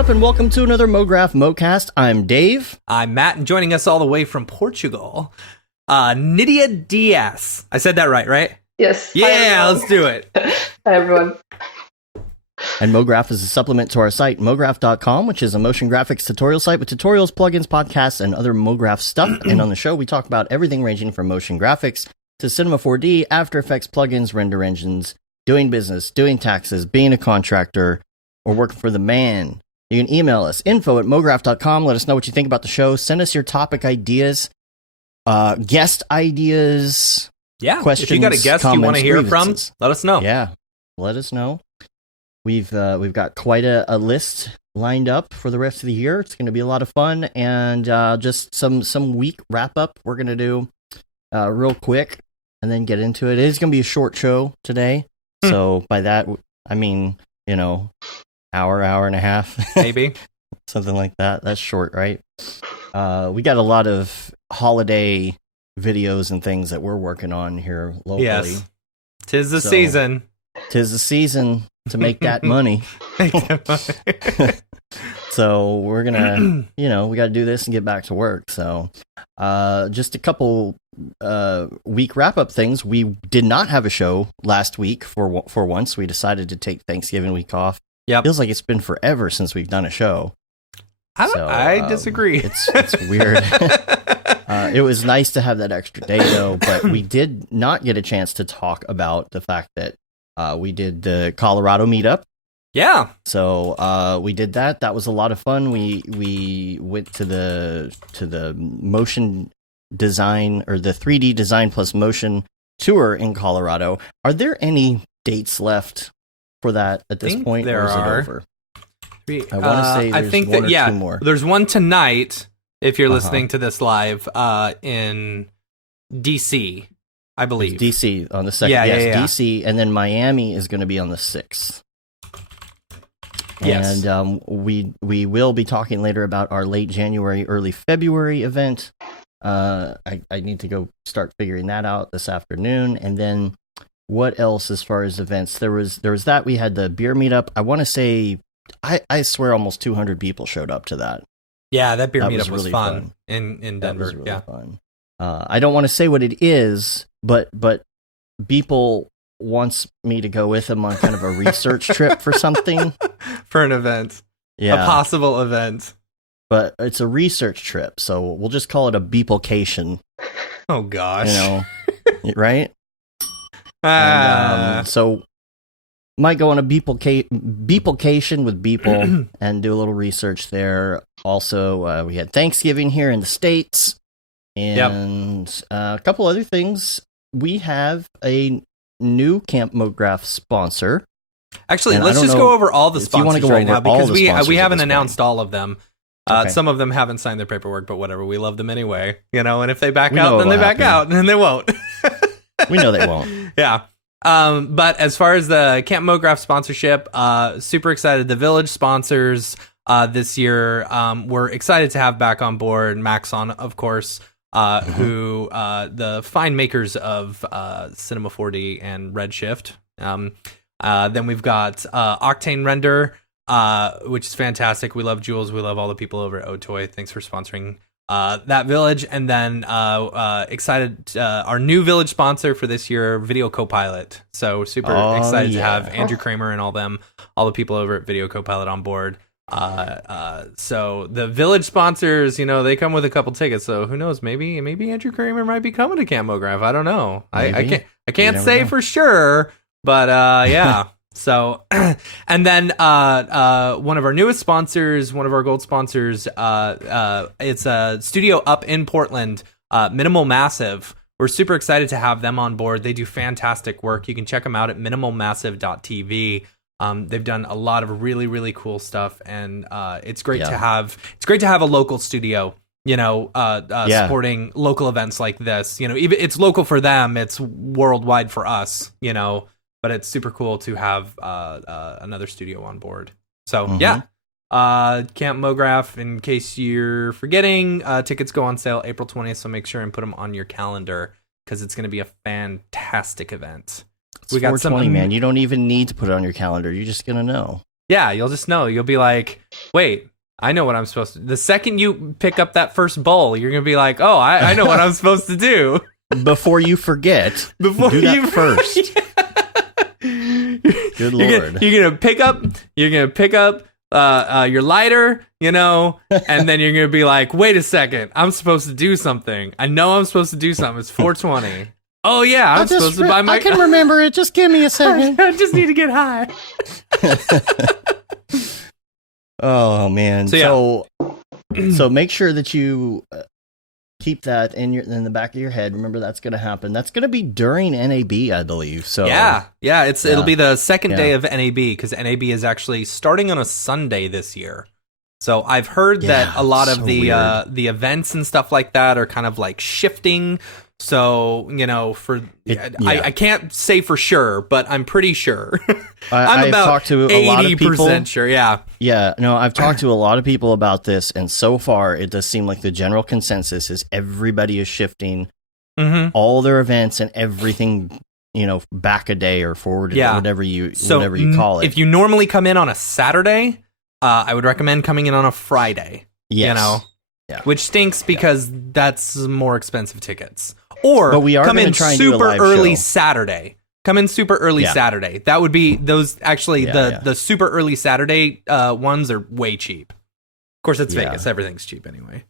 up, and welcome to another Mograph Mocast. I'm Dave. I'm Matt, and joining us all the way from Portugal, Nidia Dias. I said that right? Yes. Yeah, let's do it. Hi, everyone. And Mograph is a supplement to our site, mograph.com, which is a motion graphics tutorial site with tutorials, plugins, podcasts, and other Mograph stuff. And on the show, we talk about everything ranging from motion graphics to Cinema 4D, After Effects plugins, render engines, doing business, doing taxes, being a contractor, or working for the man. You can email us, info@mograph.com. Let us know what you think about the show. Send us your topic ideas, guest ideas, questions, if you got a guest you want to hear from, let us know. Yeah, let us know. We've got quite a list lined up for the rest of the year. It's going to be a lot of fun, and just some week wrap up we're going to do real quick, and then get into it. It is going to be a short show today, so by that I mean, hour and a half, maybe something like that. That's short, right? We got a lot of holiday videos and things that we're working on here locally. Yes, tis the season. Tis the season to make that money. So we're gonna, we got to do this and get back to work. So, just a couple week wrap up things. We did not have a show last week for once. We decided to take Thanksgiving week off. Yeah, feels like it's been forever since we've done a show. I disagree. It's weird. It was nice to have that extra day though, but we did not get a chance to talk about the fact that we did the Colorado meetup. Yeah. So we did that. That was a lot of fun. We went to the motion design, or the 3D design plus motion tour in Colorado. Are there any dates left for that at this point? There or is are. It over? I want to say there's one or two more. There's one tonight if you're listening to this live in DC, I believe. It's DC on the 2nd. Yes, DC, and then Miami is going to be on the 6th. Yes. And we will be talking later about our late January, early February event. I need to go start figuring that out this afternoon. And then what else as far as events? There was that. We had the beer meetup. I want to say, I swear almost 200 people showed up to that. Yeah, that beer meetup was really fun in Denver. That was really yeah. fun. I don't want to say what it is, but Beeple wants me to go with him on kind of a research trip for something. For an event. Yeah. A possible event. But it's a research trip, so we'll just call it a Beeplecation. Oh, gosh. Right? So might go on a Beeplecation with Beeple and do a little research there. Also, we had Thanksgiving here in the States. And a couple other things. We have a new Camp Mograph sponsor. Actually, let's just go over all the sponsors right now, because we haven't announced all of them. Okay. Some of them haven't signed their paperwork, but whatever. We love them anyway. And if they back out, then they back out, and they won't. We know they won't. Yeah. But as far as the Camp Mograph sponsorship, super excited. The Village sponsors this year, we're excited to have back on board Maxon, of course, who the fine makers of Cinema 4D and Redshift. Then we've got Octane Render, which is fantastic. We love Jules. We love all the people over at Otoy. Thanks for sponsoring that Village. And then excited, our new Village sponsor for this year, Video Copilot. So super excited to have Andrew Kramer and all the people over at Video Copilot on board. So the Village sponsors, they come with a couple tickets. So who knows? Maybe Andrew Kramer might be coming to Camp Mograph. I don't know. I can't say for sure, but yeah. So, and then one of our newest sponsors, one of our gold sponsors, it's a studio up in Portland, Minimal Massive. We're super excited to have them on board. They do fantastic work. You can check them out at minimalmassive.tv. They've done a lot of really, really cool stuff, and it's great to have. It's great to have a local studio, supporting local events like this. Even it's local for them, it's worldwide for us. But it's super cool to have another studio on board. So Camp Mograph. In case you're forgetting, tickets go on sale April 20th. So make sure and put them on your calendar, because it's going to be a fantastic event. It's 420, man. You don't even need to put it on your calendar. You're just going to know. Yeah, you'll just know. You'll be like, wait, I know what I'm supposed to do. The second you pick up that first bowl, you're going to be like, oh, I know what I'm supposed to do. Before you forget, do that first. Good Lord. You're going to pick up your lighter, and then you're going to be like, wait a second, I'm supposed to do something. I know I'm supposed to do something. It's 420. Oh, yeah, I'm supposed to buy my... I can remember it. Just give me a second. I just need to get high. Oh, man. So make sure that you keep that in the back of your head. Remember, that's going to happen. That's going to be during NAB, I believe. So it'll be the second day of NAB, because NAB is actually starting on a Sunday this year. So I've heard that a lot of the events and stuff like that are kind of like shifting. So, I can't say for sure, but I'm pretty sure. I'm about talked to a lot of people. 80% sure, yeah. Yeah, no, I've talked to a lot of people about this, and so far it does seem like the general consensus is everybody is shifting all their events and everything, back a day or forward, whatever you call it. If you normally come in on a Saturday, I would recommend coming in on a Friday. Yes. Which stinks because that's more expensive tickets. Or but we are come in try super early show. Saturday. Come in super early Saturday. That would be those. Actually, the super early Saturday ones are way cheap. Of course, it's Vegas. Everything's cheap anyway.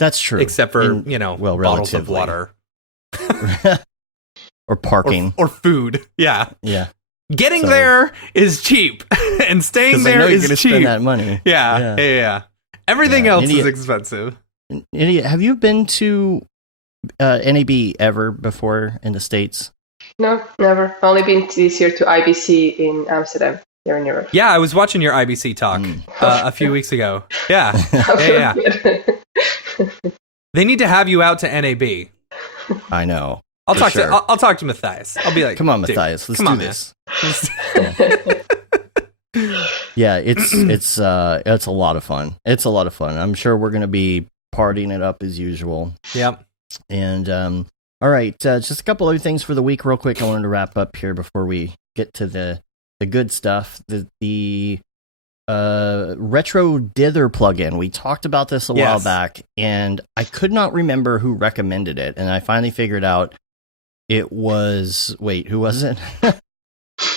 That's true, except for bottles of water or parking or food. Yeah. Getting So- there is cheap, and staying there is cheap. Spend that money. Yeah. Everything else Nidia, is expensive. Nidia, have you been to NAB ever before in the States? No, never. Only been this year to IBC in Amsterdam, here in Europe. Yeah, I was watching your IBC talk a few weeks ago. Yeah. They need to have you out to NAB. I know. I'll talk to Matthias. I'll be like, come on, Matthias, let's do this. Yeah, it's a lot of fun. It's a lot of fun. I'm sure we're going to be partying it up as usual. Yep. And all right, just a couple other things for the week, real quick. I wanted to wrap up here before we get to the good stuff. The retro dither plugin. We talked about this a while back, and I could not remember who recommended it, and I finally figured out it was. Wait, who was it?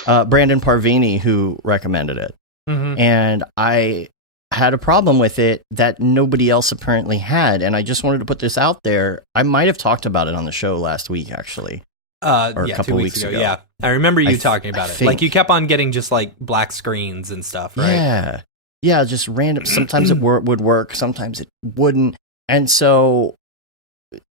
Brandon Parvini who recommended it, and I had a problem with it that nobody else apparently had, and I just wanted to put this out there. I might have talked about it on the show last week, actually, or a couple 2 weeks ago. Yeah, I remember you talking about it. Like you kept on getting just like black screens and stuff, right? Yeah, just random. Sometimes it would work, sometimes it wouldn't, and so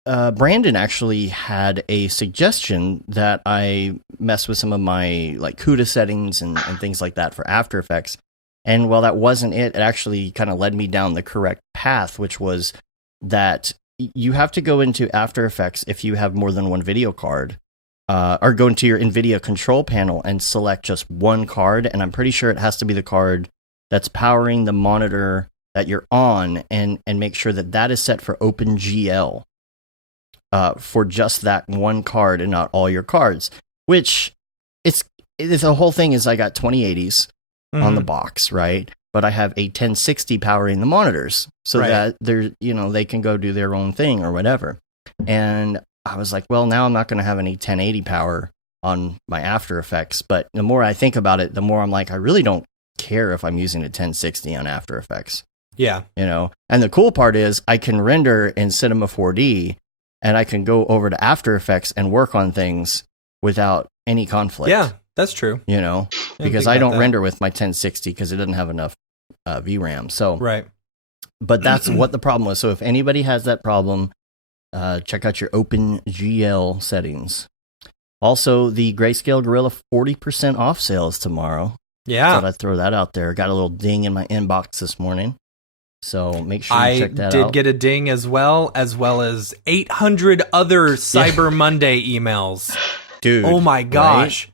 Brandon actually had a suggestion that I mess with some of my like CUDA settings and things like that for After Effects. And while that wasn't it, it actually kind of led me down the correct path, which was that you have to go into After Effects if you have more than one video card, or go into your NVIDIA control panel and select just one card. And I'm pretty sure it has to be the card that's powering the monitor that you're on, and make sure that that is set for OpenGL. For just that one card and not all your cards, which it's the whole thing is I got 2080s on the box, right? But I have a 1060 powering the monitors so that they're, they can go do their own thing or whatever. And I was like, well, now I'm not going to have any 1080 power on my After Effects. But the more I think about it, the more I'm like, I really don't care if I'm using a 1060 on After Effects. Yeah. And the cool part is I can render in Cinema 4D, and I can go over to After Effects and work on things without any conflict. Yeah, that's true. Because I don't render with my 1060 because it doesn't have enough VRAM. So, but that's what the problem was. So if anybody has that problem, check out your OpenGL settings. Also, the Grayscale Gorilla 40% off sales tomorrow. Yeah. Thought I'd throw that out there. Got a little ding in my inbox this morning. So make sure you check that out. I did get a ding as well as 800 other Cyber Monday emails. Dude. Oh my gosh.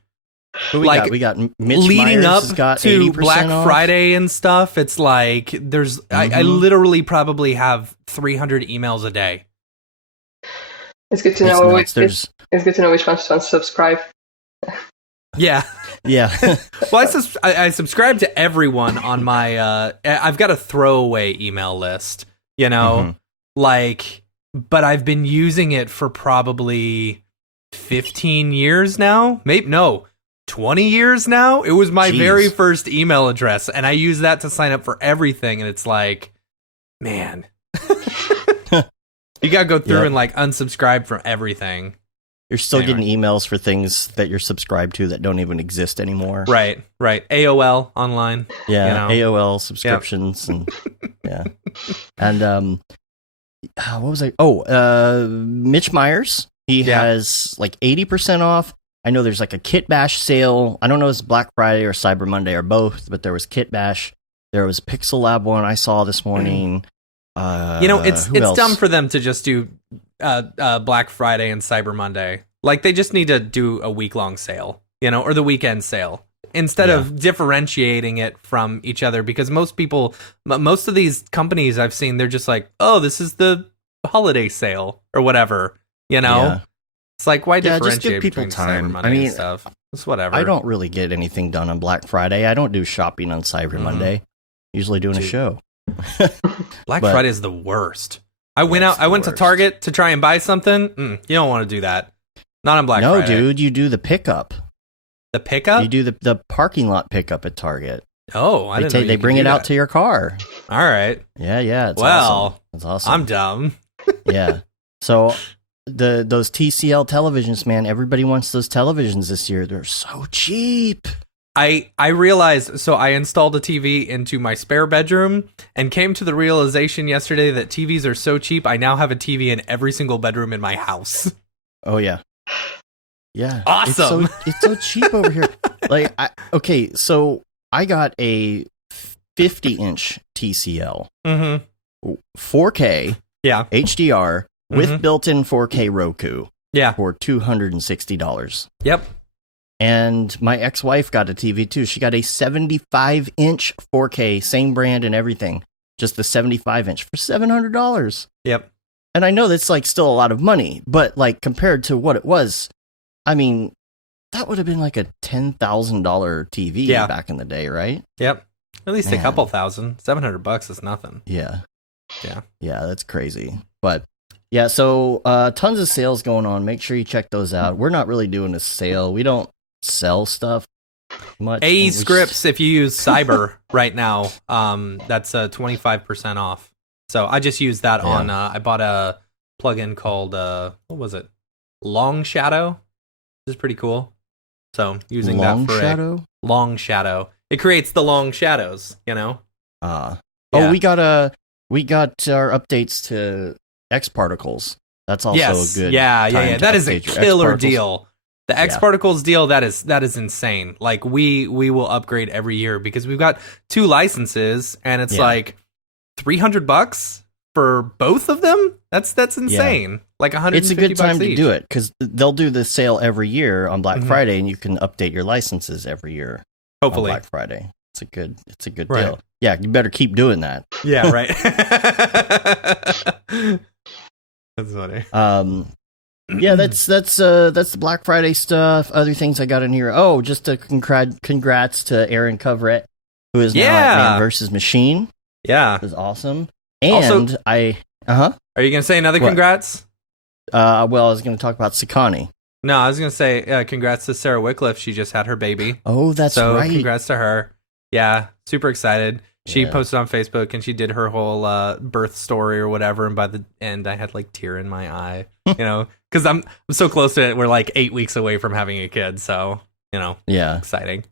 Who we got Mitch leading Myers up got to 80% Black off. Friday and stuff. It's like there's I literally probably have 300 emails a day. It's good to know. It's good to know which ones to unsubscribe. Yeah. Yeah. Well, I subscribe to everyone on my. I've got a throwaway email list, like, but I've been using it for probably 15 years now. Maybe no, 20 years now. It was my very first email address, and I use that to sign up for everything. And it's like, man, you gotta go through and like unsubscribe from everything. You're still getting emails for things that you're subscribed to that don't even exist anymore. Right. AOL online. Yeah, AOL subscriptions and and what was I? Oh, Mitch Myers. He has like 80% off. I know there's like a Kit Bash sale. I don't know if it's Black Friday or Cyber Monday or both, but there was Kit Bash. There was Pixel Lab one I saw this morning. It's dumb for them to just do Black Friday and Cyber Monday. Like, they just need to do a week-long sale, or the weekend sale, instead of differentiating it from each other. Because most of these companies I've seen, they're just like, oh, this is the holiday sale or whatever, It's like, why differentiate just give people between time. Cyber Monday and stuff? It's whatever. I don't really get anything done on Black Friday. I don't do shopping on Cyber Monday. Usually doing a show. Black Friday is the worst. I went to Target to try and buy something. You don't want to do that. Not on Black Friday. No, dude, you do the pickup. The pickup? You do the parking lot pickup at Target. Oh, I didn't know they bring it out to your car. All right. Yeah, it's awesome. It's awesome. I'm dumb. Yeah. So those TCL televisions, man, everybody wants those televisions this year. They're so cheap. I realized, so I installed a TV into my spare bedroom and came to the realization yesterday that TVs are so cheap, I now have a TV in every single bedroom in my house. Oh, yeah. Yeah. Awesome. It's so cheap over here. Like, so I got a 50-inch TCL, 4K, HDR, with built-in 4K Roku for $260. Yep. And my ex-wife got a TV too. She got a 75-inch 4K, same brand and everything, just the 75-inch for $700. Yep. And I know that's like still a lot of money, but like compared to what it was, I mean, that would have been like a $10,000 TV back in the day, right? Yep. At least a couple thousand. $700 is nothing. Yeah. Yeah. Yeah, that's crazy. But yeah, so tons of sales going on. Make sure you check those out. We're not really doing a sale. We don't sell stuff much. AE Scripts, if you use Cyber right now, that's 25% off. So I just used that on, I bought a plugin called, what was it? Long Shadow, which is pretty cool. So using that for a long shadow. It creates the long shadows, we got our updates to X Particles. That's also a good. Yeah. That is a killer deal. The X Particles deal, that is insane. Like we will upgrade every year because we've got 2 licenses and it's like $300 for both of them. That's insane. Yeah. Like $150. It's a good time each. to do it because they'll do the sale every year on Black Friday, and you can update your licenses every year. Hopefully, on Black Friday. It's a good deal. Yeah, you better keep doing that. Yeah, right. That's funny. Yeah, that's the Black Friday stuff. Other things I got in here. Oh, just a congrats to Aaron Coverett, who is now at Man vs. Machine. Yeah, it was awesome. And are you gonna say another congrats? Well, I was gonna talk about Sakani. No, I was gonna say congrats to Sarah Wycliffe. She just had her baby. Oh, that's right. So congrats to her. Yeah, super excited. She posted on Facebook and she did her whole birth story or whatever. And by the end, I had like tear in my eye, because I'm so close to it. We're like 8 weeks away from having a kid, so exciting.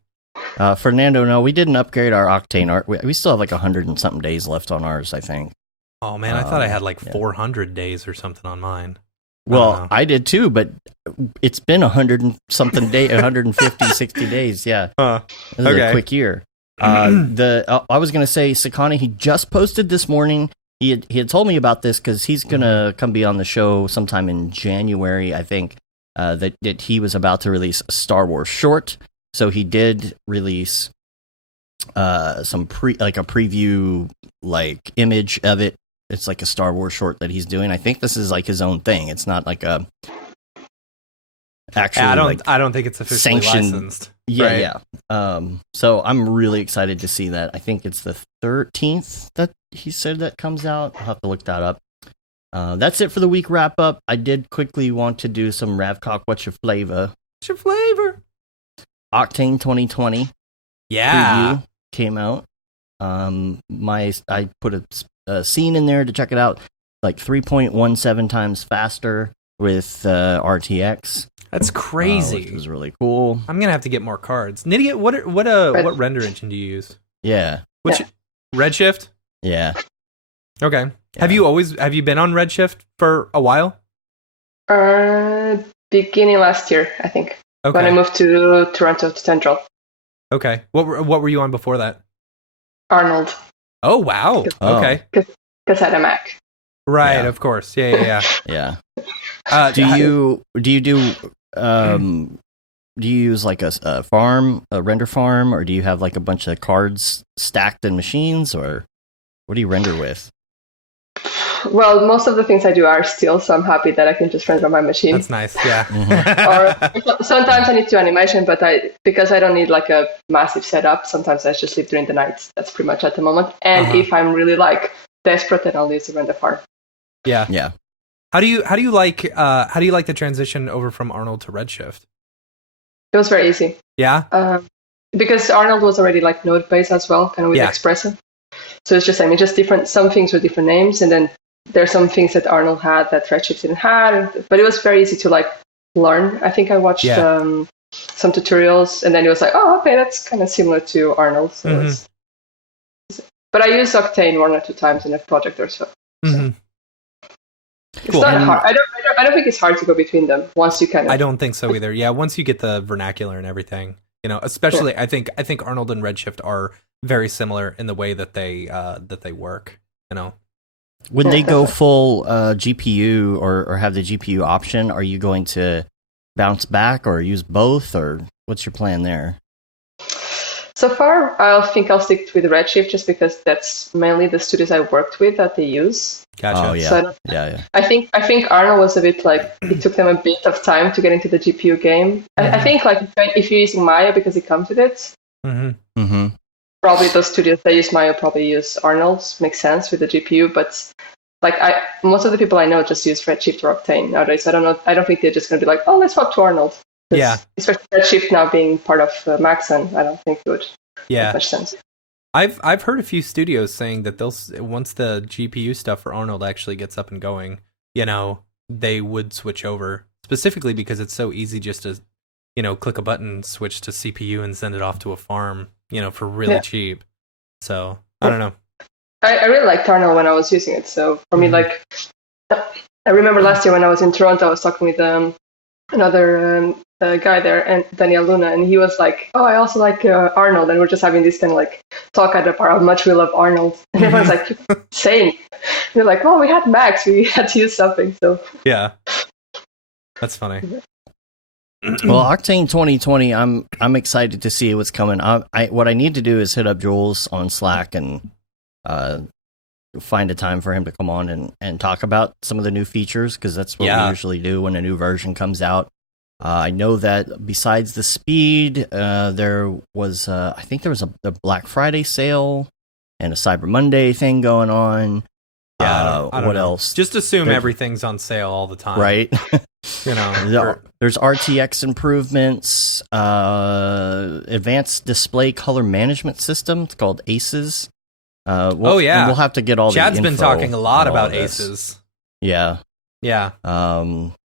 Fernando, no, we didn't upgrade our Octane art. We still have like 100 and something days left on ours, I think. Oh man, I thought I had like 400 days or something on mine. Well, I did too, but it's been 100 and something 150, 60 days. Yeah, this is a quick year. I was gonna say Sakani. He just posted this morning. He had told me about this because he's gonna come be on the show sometime in January, I think. That he was about to release a Star Wars short, so he did release some a preview image of it. It's like a Star Wars short that he's doing. I think this is like his own thing. It's not like actually, I don't think it's officially sanctioned. licensed. Yeah, right? yeah. So I'm really excited to see that. I think it's the 13th that he said that comes out. I'll have to look that up. That's it for the week wrap up. I did quickly want to do some Ravcock. What's your flavor? What's your flavor? Octane 2020 Yeah. preview came out. I put a scene in there to check it out, like 3.17 times faster with RTX. That's crazy. Which was really cool. I'm gonna have to get more cards. Nidia, what render engine do you use? Yeah. Redshift? Yeah. Okay. Yeah. Have you been on Redshift for a while? Beginning last year, I think. Okay. When I moved to Toronto Central. Okay. What were you on before that? Arnold. Oh wow. Oh. Okay. Because I had a Mac. Right. Yeah. Of course. Yeah. Yeah. Do Do you use like a render farm, or do you have like a bunch of cards stacked in machines, or what do you render with? Well, most of the things I do are still, so I'm happy that I can just render my machine. That's nice. Yeah. Or sometimes I need to do animation, but because I don't need like a massive setup, sometimes I just sleep during the night. That's pretty much at the moment. And if I'm really like desperate, then I'll use the render farm. Yeah. Yeah. How do you like the transition over from Arnold to Redshift? It was very easy. Yeah. Because Arnold was already like node based as well, kind of with Expressa. So it's just just different. Some things with different names, and then there are some things that Arnold had that Redshift didn't have. But it was very easy to like learn. I think I watched some tutorials, and then it was like, oh, okay, that's kind of similar to Arnold. So but I used Octane 1 or 2 times in a project or so. Mm-hmm. It's not hard. I don't think it's hard to go between them once you kind of. I don't think so either. Yeah, once you get the vernacular and everything, especially I think Arnold and Redshift are very similar in the way that they work. When they go full GPU or have the GPU option, are you going to bounce back or use both, or what's your plan there? So far, I think I'll stick with Redshift just because that's mainly the studios I worked with that they use. Gotcha. Oh, yeah. So Yeah. I think Arnold was a bit like, it took them a bit of time to get into the GPU game. I think like if you're using Maya because it comes with it, probably those studios that use Maya probably use Arnold. Makes sense with the GPU, but like most of the people I know just use Redshift or Octane nowadays. I don't know. I don't think they're just going to be like, oh, let's swap to Arnold. Yeah. Especially Redshift now being part of Maxon, I don't think it would make much sense. I've heard a few studios saying that once the GPU stuff for Arnold actually gets up and going, they would switch over, specifically because it's so easy just to, click a button, switch to CPU, and send it off to a farm, for really cheap. So I don't know. I really liked Arnold when I was using it. So for me, like, I remember last year when I was in Toronto, I was talking with another guy there, and Daniel Luna, and he was like, oh, I also like Arnold, and we're just having this kind of like talk at the bar how much we love Arnold, and everyone's like, same. You're like, well, we had Max, we had to use something, so yeah, that's funny. Well, Octane 2020, I'm excited to see what's coming. What I need to do is hit up Jules on Slack and find a time for him to come on and talk about some of the new features, because that's what we usually do when a new version comes out. I know that besides the speed, there was I think there was a Black Friday sale and a Cyber Monday thing going on. Yeah, I don't what know. else? Just assume everything's on sale all the time, right? There's There's RTX improvements, advanced display color management system. It's called ACES. We'll have to get all Chad's the info been talking a lot on all about of this. ACES. Yeah.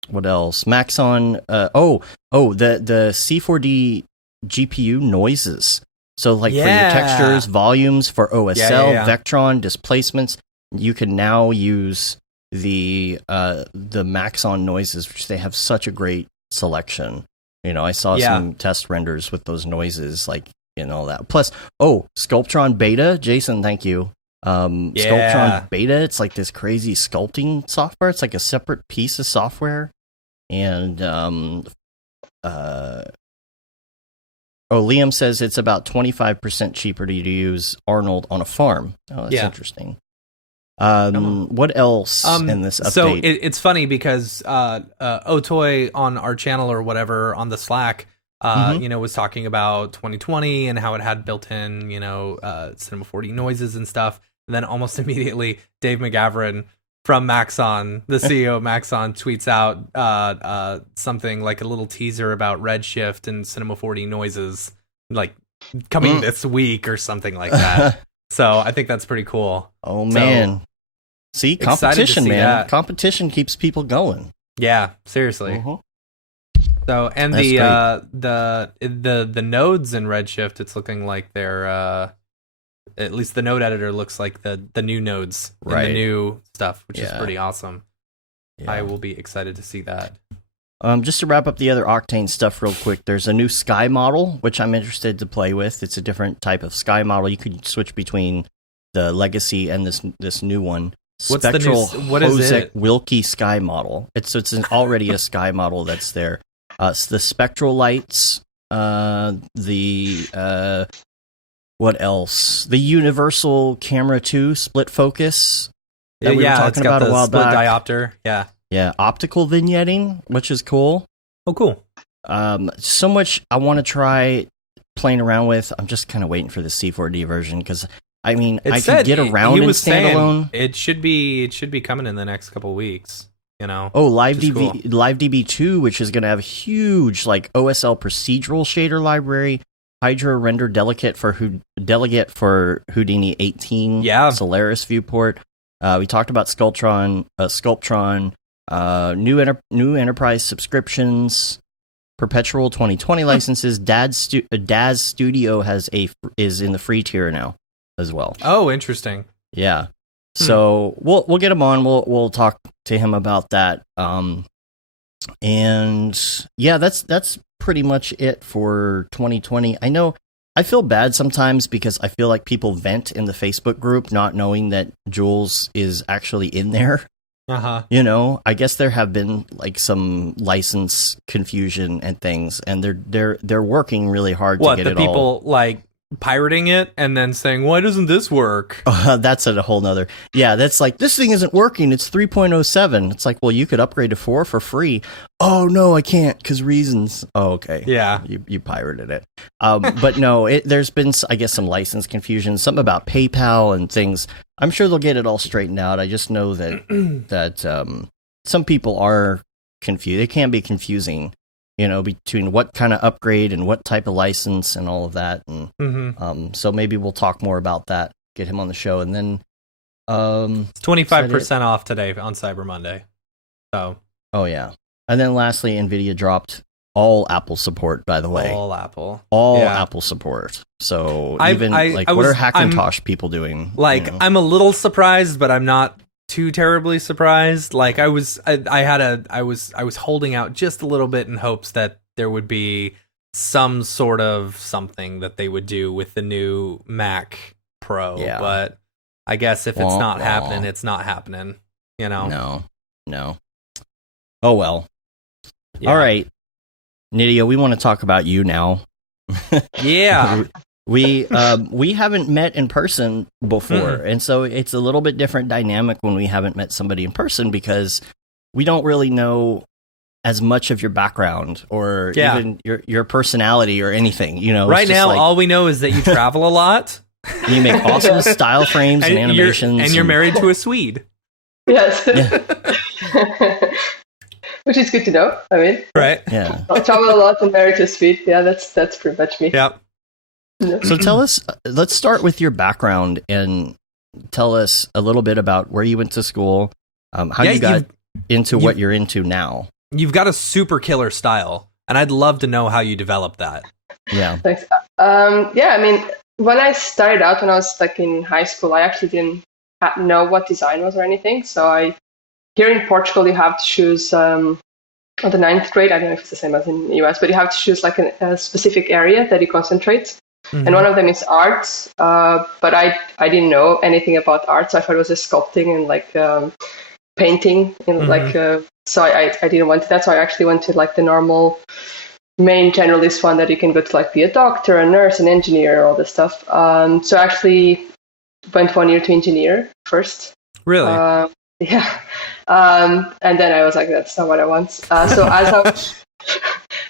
What else? Maxon. The C4D GPU noises. So like for your textures, volumes, for OSL, Vectron, displacements, you can now use the Maxon noises, which they have such a great selection. I saw some test renders with those noises, like that. Plus, Sculptron Beta, Jason, thank you. Sculptron Beta, it's like this crazy sculpting software. It's like a separate piece of software. And Liam says it's about 25% cheaper to use Arnold on a farm. Oh, that's interesting. What else in this update? So it's funny because Otoy on our channel or whatever on the Slack, was talking about 2020 and how it had built-in, Cinema 4D noises and stuff. And then almost immediately, Dave McGavran from Maxon, the CEO of Maxon, tweets out something like a little teaser about Redshift and Cinema 4D noises, like coming this week or something like that. So I think that's pretty cool. Oh man. See, competition, man. That. Competition keeps people going. Yeah, seriously. Uh-huh. So, and the nodes in Redshift, it's looking like they're at least the node editor looks like the new nodes and the new stuff, which is pretty awesome. Yeah. I will be excited to see that. Just to wrap up the other Octane stuff real quick, there's a new sky model, which I'm interested to play with. It's a different type of sky model. You could switch between the legacy and this new one. What's Spectral the new, what is it? Wilkie sky model. It's already a sky model that's there. It's the spectral lights, what else? The universal camera 2 split focus that we were talking about a while back. Diopter. Yeah. Yeah, optical vignetting, which is cool. Oh, cool. So much I want to try playing around with. I'm just kind of waiting for the C4D version because I mean, I can get around in standalone. It should be coming in the next couple of weeks. Oh, LiveDB2, which is going to have a huge like OSL procedural shader library, Hydra render delegate for Houdini 18, Solaris viewport. We talked about Sculptron, new enterprise subscriptions, perpetual 2020 licenses. Daz Studio is in the free tier now as well. Oh, interesting. Yeah. So we'll get him on. We'll talk to him about that. And yeah, that's pretty much it for 2020. I know I feel bad sometimes because I feel like people vent in the Facebook group not knowing that Jules is actually in there. I guess there have been like some license confusion and things, and they're working really hard to get it all. What, the people like pirating it and then saying, why doesn't this work? That's a whole nother. Yeah, that's like, this thing isn't working. It's 3.07. It's like, well, you could upgrade to 4 for free. Oh, no, I can't because reasons. Oh, okay. Yeah. You pirated it. But no, there's been, I guess, some license confusion, something about PayPal and things. I'm sure they'll get it all straightened out. I just know that some people are confused. It can be confusing, between what kind of upgrade and what type of license and all of that. And so maybe we'll talk more about that, get him on the show. And then it's 25% off today on Cyber Monday. So, oh yeah. And then lastly, Nvidia dropped all Apple support, by the way. All Apple. Apple support. So what are Hackintosh people doing? I'm a little surprised, but I'm not too terribly surprised. Like I was holding out just a little bit in hopes that there would be some sort of something that they would do with the new Mac Pro. Yeah. But I guess if it's not happening, it's not happening. No. Oh well. Yeah. All right, Nidia, we want to talk about you now. Yeah. We haven't met in person before, and so it's a little bit different dynamic when we haven't met somebody in person because we don't really know as much of your background or even your personality or anything. Right now, all we know is that you travel a lot. You make awesome style frames and animations, you're married to a Swede. Yes. Yeah. Which is good to know. I mean, right? Yeah. I travel a lot and married to a Swede. Yeah, that's pretty much me. Yep. So tell us, let's start with your background and tell us a little bit about where you went to school, how you got into what you're into now. You've got a super killer style, and I'd love to know how you developed that. Yeah. Thanks. I mean, when I started out, when I was like in high school, I actually didn't know what design was or anything. So here in Portugal, you have to choose on the 9th grade. I don't know if it's the same as in the US, but you have to choose like a specific area that you concentrate. And one of them is arts, but I didn't know anything about art, so I thought it was just sculpting and like painting, and so I didn't want to. That's why I actually went to like the normal main generalist one that you can go to, like be a doctor, a nurse, an engineer, all this stuff. So I actually went 1 year to engineer first. Really? Yeah. And then I was like, that's not what I want. So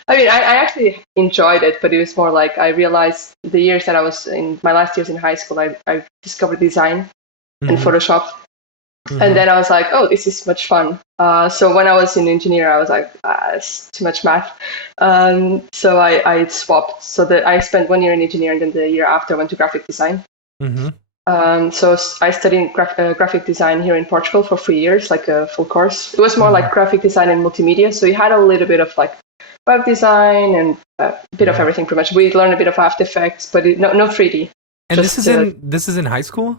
I mean, I actually enjoyed it, but it was more like I realized the years that I was in my last years in high school, I discovered design and Photoshop. And then I was like, oh, this is much fun. So when I was an engineer, I was like, it's too much math. So I swapped. So that I spent 1 year in engineering, and then the year after I went to graphic design. So I studied graphic design here in Portugal for 3 years, like a full course. It was more like graphic design and multimedia. So you had a little bit of like web design and a bit of everything pretty much. We learned a bit of After Effects, but no 3D. And just, this is in high school?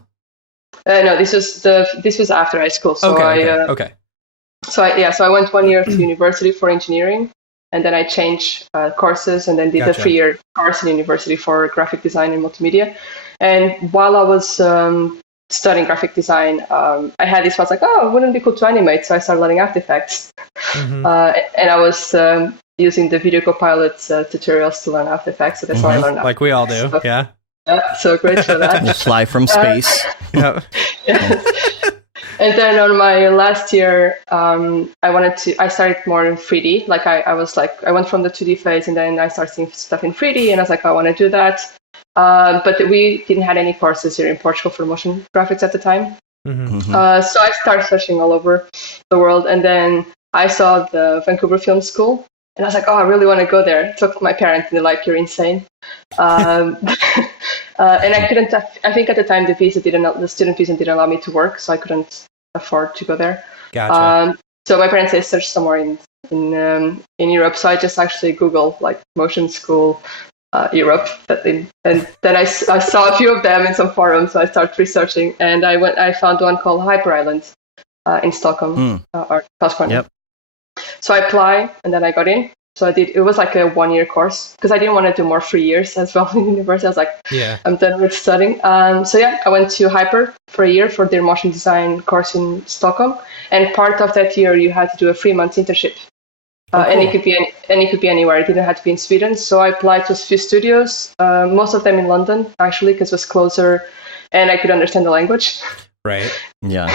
No, this was after high school. So okay. So I went 1 year to university for engineering, and then I changed courses, and then did a 3-year course in university for graphic design and multimedia. And while I was studying graphic design, I had this thought like, oh, wouldn't it be cool to animate? So I started learning After Effects, and I was using the Video Copilot tutorials to learn After Effects. So that's how I learned. Like we all do, yeah. So great for that. You fly from space. Yep. And then on my last year, I started more in 3D. Like I was like, I went from the 2D phase, and then I started seeing stuff in 3D, and I was like, I want to do that. But we didn't have any courses here in Portugal for motion graphics at the time. So I started searching all over the world, and then I saw the Vancouver Film School, and I was like, oh, I really want to go there. I talked to my parents, and they're like, you're insane. And I couldn't. I think at the time the student visa didn't allow me to work, so I couldn't afford to go there. Gotcha. So my parents said search somewhere in Europe. So I just actually Googled like motion school Europe, and then I saw a few of them in some forums. So I started researching, and I found one called Hyper Island in Stockholm or Karlskrona. Yep. So I applied, and then I got in. So it was like a 1-year course because I didn't want to do more 3 years as well in university. I was like, I'm done with studying. So I went to Hyper for a year for their motion design course in Stockholm. And part of that year, you had to do a 3-month internship. Cool. And it could be anywhere. It didn't have to be in Sweden. So I applied to a few studios, most of them in London, actually, because it was closer and I could understand the language. Right. Yeah.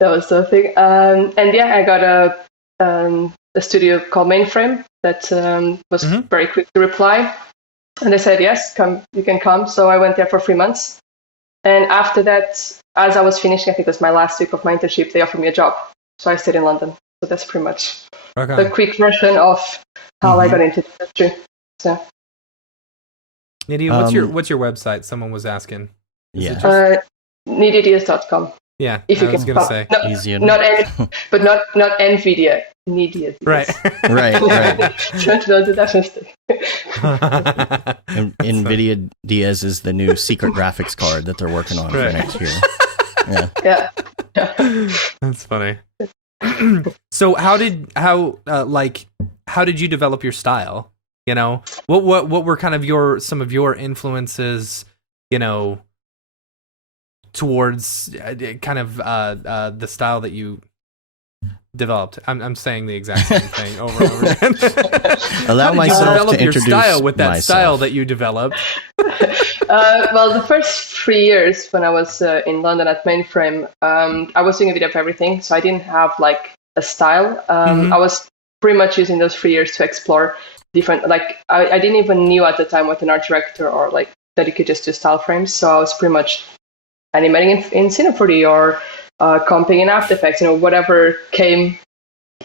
That was the thing. I got a studio called Mainframe that was very quick to reply. And they said, yes, come, you can come. So I went there for 3 months. And after that, as I was finishing, I think it was my last week of my internship, they offered me a job. So I stayed in London. So that's pretty much the quick version of how I got into the industry. So, Nidia, what's your website? Someone was asking. NidiaDias.com. Yeah, if you I was going to say. Not Nvidia. Nidia Dias. Right. Trying to do that mistake. Nvidia Dias is the new secret graphics card that they're working on for next year. Yeah. That's funny. So how did you develop your style? You know, what were kind of some of your influences, you know, towards kind of the style that you developed? I'm saying the exact same thing over and over again. Allow myself to develop your introduce style with that myself. style that you developed. Well, the first 3 years when I was in London at Mainframe, I was doing a bit of everything, so I didn't have like a style. I was pretty much using those 3 years to explore different. Like I didn't even knew at the time what an art director or like that you could just do style frames. So I was pretty much animating in Cine 4D or comping in After Effects, you know, whatever came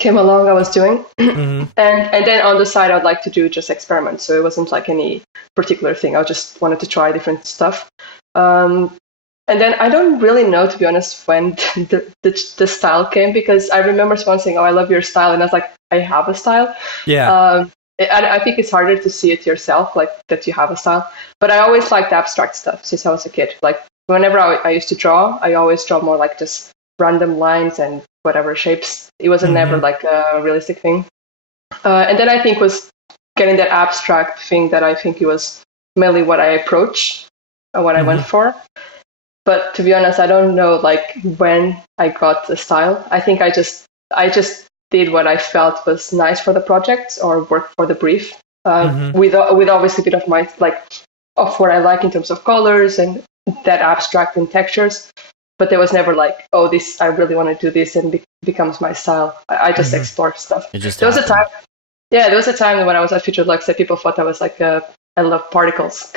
along I was doing. And then on the side I'd like to do just experiments, so it wasn't like any particular thing. I just wanted to try different stuff. And then I don't really know, to be honest, when the style came, because I remember someone saying, oh, I love your style, and I was like, I have a style. I think it's harder to see it yourself, like that you have a style, but I always liked abstract stuff since I was a kid. Like whenever I used to draw, I always draw more like just random lines and whatever shapes. It was never like a realistic thing. And then I think was getting that abstract thing that I think it was mainly what I approached and what I went for. But to be honest, I don't know like when I got the style. I think I just did what I felt was nice for the project or worked for the brief. With obviously a bit of my of what I like in terms of colors and that abstract and textures. but there was never like, oh, this I really want to do this and becomes my style. I just explore stuff. It just there was a happened. time, yeah, there was a time when I was at Future Lux that people thought I was like I love particles.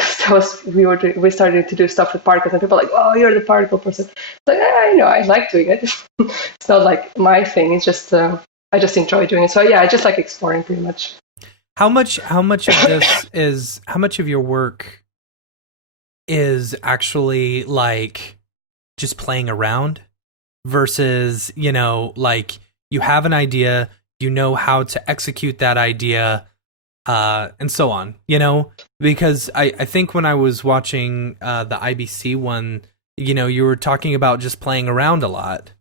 We started to do stuff with particles, and people were like, oh, you're the particle person. It's like, I know, I like doing it. It's not like my thing. It's just I just enjoy doing it. So yeah, I just like exploring pretty much. How much of this is, how much of your work is actually like just playing around versus, you know, like you have an idea, you know how to execute that idea, and so on, you know? Because I think when I was watching the IBC one, you know, you were talking about just playing around a lot.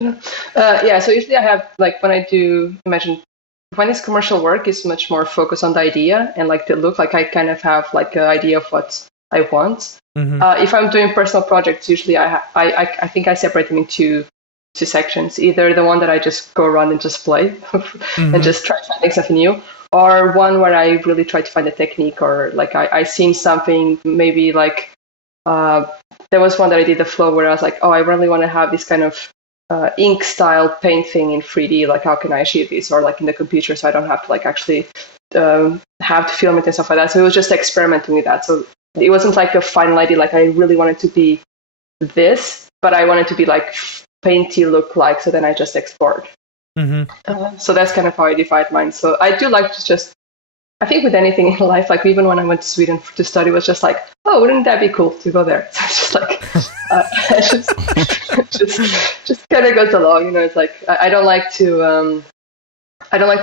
Yeah, so usually I have, like, when I do, imagine, when it's commercial work, it's much more focused on the idea and like the look. Like I kind of have like an idea of what I want. If I'm doing personal projects, usually I think I separate them into two sections. Either the one that I just go around and just play and just try finding something new, or one where I really try to find a technique, or like I seen something, maybe like there was one that I did the flow where I was like, oh, I really want to have this kind of ink style paint thing in 3D. Like, how can I achieve this? Or like in the computer, so I don't have to like actually have to film it and stuff like that. So it was just experimenting with that. So it wasn't like a final idea, like I really wanted to be this, but I wanted to be like painty look like. So then I just explored. So that's kind of how I divide mine. So I do like to just, I think with anything in life, like even when I went to Sweden to study, was just like, oh, wouldn't that be cool to go there? So it's just like, just kind of goes along, you know. It's like I don't like to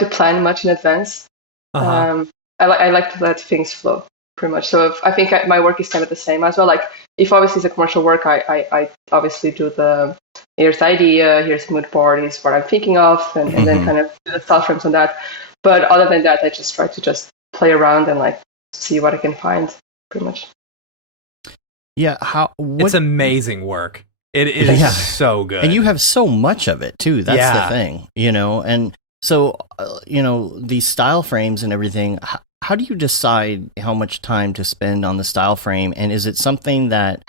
plan much in advance. I like to let things flow pretty much. So I think my work is kind of the same as well. Like if obviously it's a commercial work, I obviously do here's the idea, here's the mood board, here's what I'm thinking of, and then kind of do the style frames on that. But other than that, I just try to just play around and like see what I can find, pretty much. Yeah, it's amazing work. It is so good, and you have so much of it too. That's the thing, you know. And so, you know, these style frames and everything. How do you decide how much time to spend on the style frame? And is it something that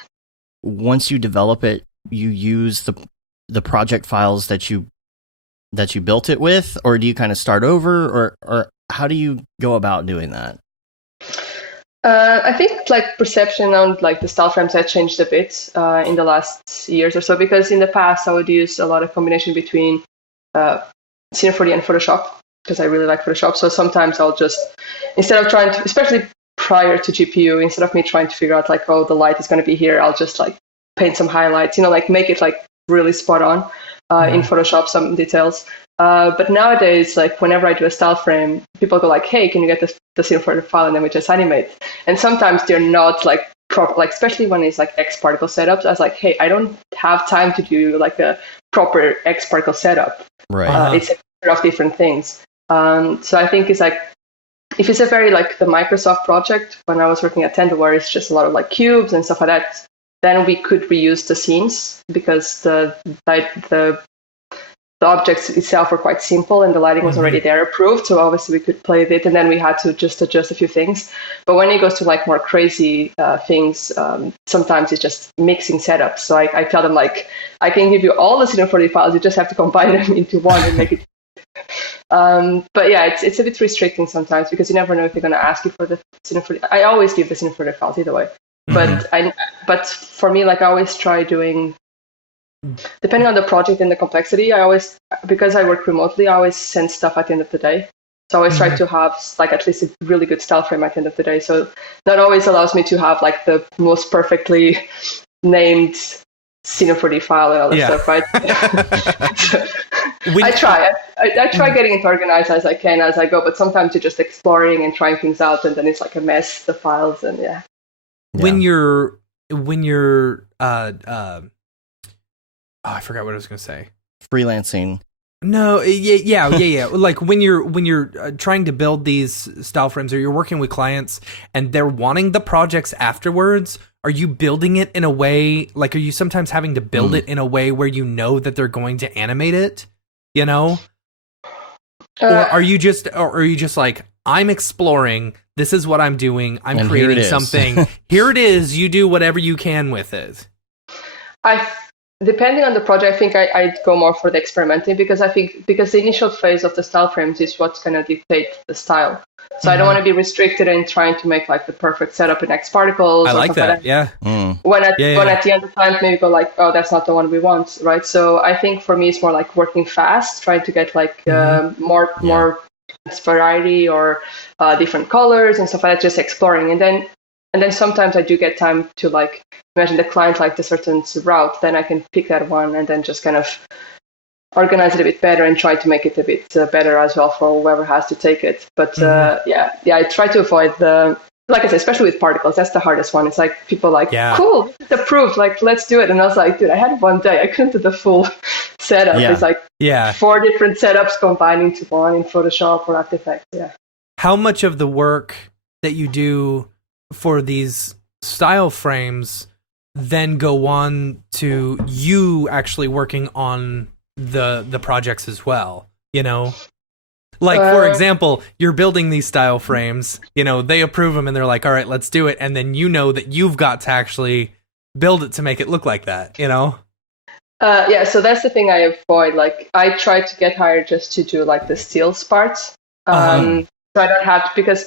once you develop it, you use the project files that you built it with, or do you kind of start over, or how do you go about doing that? I think like perception on like the style frames has changed a bit in the last years or so, because in the past I would use a lot of combination between Cine 4D and Photoshop, because I really like Photoshop. So sometimes I'll just, instead of trying to, especially prior to GPU, instead of me trying to figure out like, oh, the light is going to be here, I'll just like paint some highlights, you know, like make it like really spot on in Photoshop, some details. But nowadays, like whenever I do a style frame, people go like, hey, can you get the Cine 4D file, and then we just animate. And sometimes they're not like proper, like especially when it's like X particle setups. I was like, hey, I don't have time to do like a proper X particle setup. Right. It's a mixture of different things. So I think it's like, if it's a very like the Microsoft project, when I was working at Tenda, where it's just a lot of like cubes and stuff like that, then we could reuse the scenes, because the objects itself were quite simple and the lighting was already there approved. So obviously we could play with it, and then we had to just adjust a few things. But when it goes to like more crazy things, sometimes it's just mixing setups. So I tell them like, I can give you all the Cine 4D files, you just have to combine them into one and make it. But yeah, it's a bit restricting sometimes, because you never know if they're going to ask you for the Cine 4D. I always give the Cine 4D files either way. But for me, like I always try doing, depending on the project and the complexity, because I work remotely, I always send stuff at the end of the day. So I always try to have like at least a really good style frame at the end of the day. So that always allows me to have like the most perfectly named Cine 4D file and all that stuff, right? So I try getting it organized as I can as I go, but sometimes you're just exploring and trying things out, and then it's like a mess, the files, and When you're I forgot what I was going to say. Freelancing. No, yeah. Like when you're trying to build these style frames, or you're working with clients and they're wanting the projects afterwards, are you building it in a way, like are you sometimes having to build it in a way where you know that they're going to animate it, you know? Or are you just like, I'm exploring, this is what I'm doing, I'm creating something. Here it is, you do whatever you can with it. depending on the project, I think I'd go more for the experimenting because I think because the initial phase of the style frames is what's going to dictate the style. So I don't want to be restricted in trying to make like the perfect setup in X particles. I like that. Yeah. When at the end of the time, maybe go like, oh, that's not the one we want, right? So I think for me, it's more like working fast, trying to get like more variety or different colors and stuff like that, just exploring. And then sometimes I do get time to like imagine the client liked a certain route, then I can pick that one and then just kind of organize it a bit better and try to make it a bit better as well for whoever has to take it. But I try to avoid like I said, especially with particles, that's the hardest one. It's like people like, cool, this is approved, like let's do it. And I was like, dude, I had one day, I couldn't do the full setup. It's like 4 different setups combined into one in Photoshop or After Effects. Yeah. How much of the work that you do for these style frames then go on to you actually working on the projects as well, you know? Like, for example, you're building these style frames, you know, they approve them and they're like, all right, let's do it. And then you know that you've got to actually build it to make it look like that, you know? So that's the thing I avoid. Like, I try to get hired just to do like the stills parts. So I don't have to,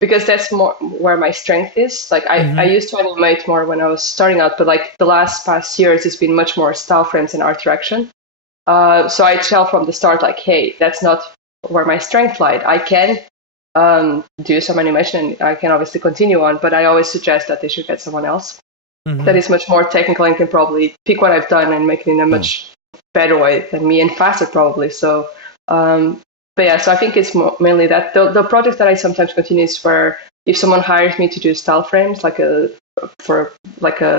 because that's more where my strength is. Like I used to animate more when I was starting out, but like the past years, it's been much more style frames and art direction. So I tell from the start, like, hey, that's not where my strength lied. I can do some animation and I can obviously continue on, but I always suggest that they should get someone else that is much more technical and can probably pick what I've done and make it in a much better way than me and faster probably. So, so I think it's mainly that. The project that I sometimes continue is where if someone hires me to do style frames, like a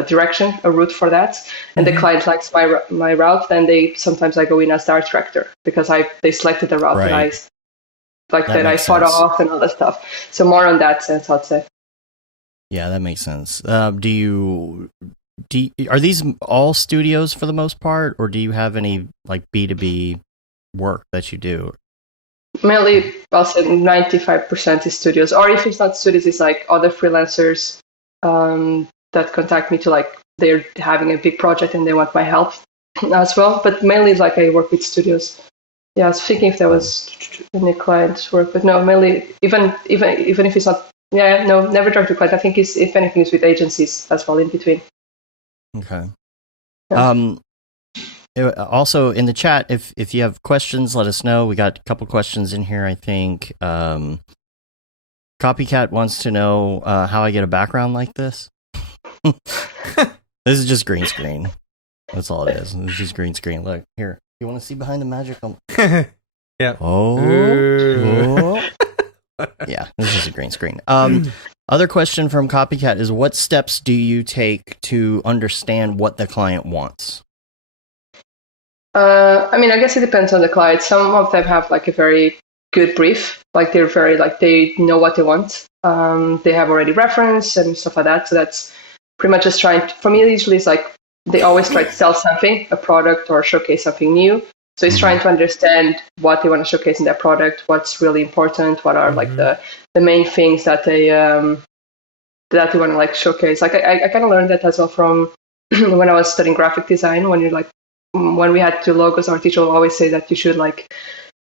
direction, a route for that, and the client likes my route, then sometimes I go in as the art director because they selected the route that I thought of and all that stuff. So more on that sense, I'd say. Yeah, that makes sense. Are these all studios for the most part, or do you have any like B2B work that you do? Mainly, I'll say 95% is studios, or if it's not studios, it's like other freelancers that contact me to like they're having a big project and they want my help as well. But mainly, like I work with studios. Yeah, I was thinking if there was any client work, but no, mainly even if it's not. Yeah, no, never direct to client. I think if anything is with agencies as well in between. Okay. Yeah. Also in the chat, if you have questions, let us know. We got a couple questions in here, I think. Copycat wants to know how I get a background like this. This is just green screen. That's all it is. It's just green screen. Look, here. You want to see behind the magic? Yeah. Oh. Yeah, this is just a green screen. Other question from Copycat is, what steps do you take to understand what the client wants? I mean, I guess it depends on the client. Some of them have like a very good brief, like they're very like they know what they want. They have already reference and stuff like that. So that's pretty much just trying. For me, usually it's like they always try to sell something, a product, or showcase something new. So it's trying to understand what they want to showcase in their product, what's really important, what are like the main things that they want to like showcase. Like I kind of learned that as well from when I was studying graphic design. When we had two logos, our teacher will always say that you should like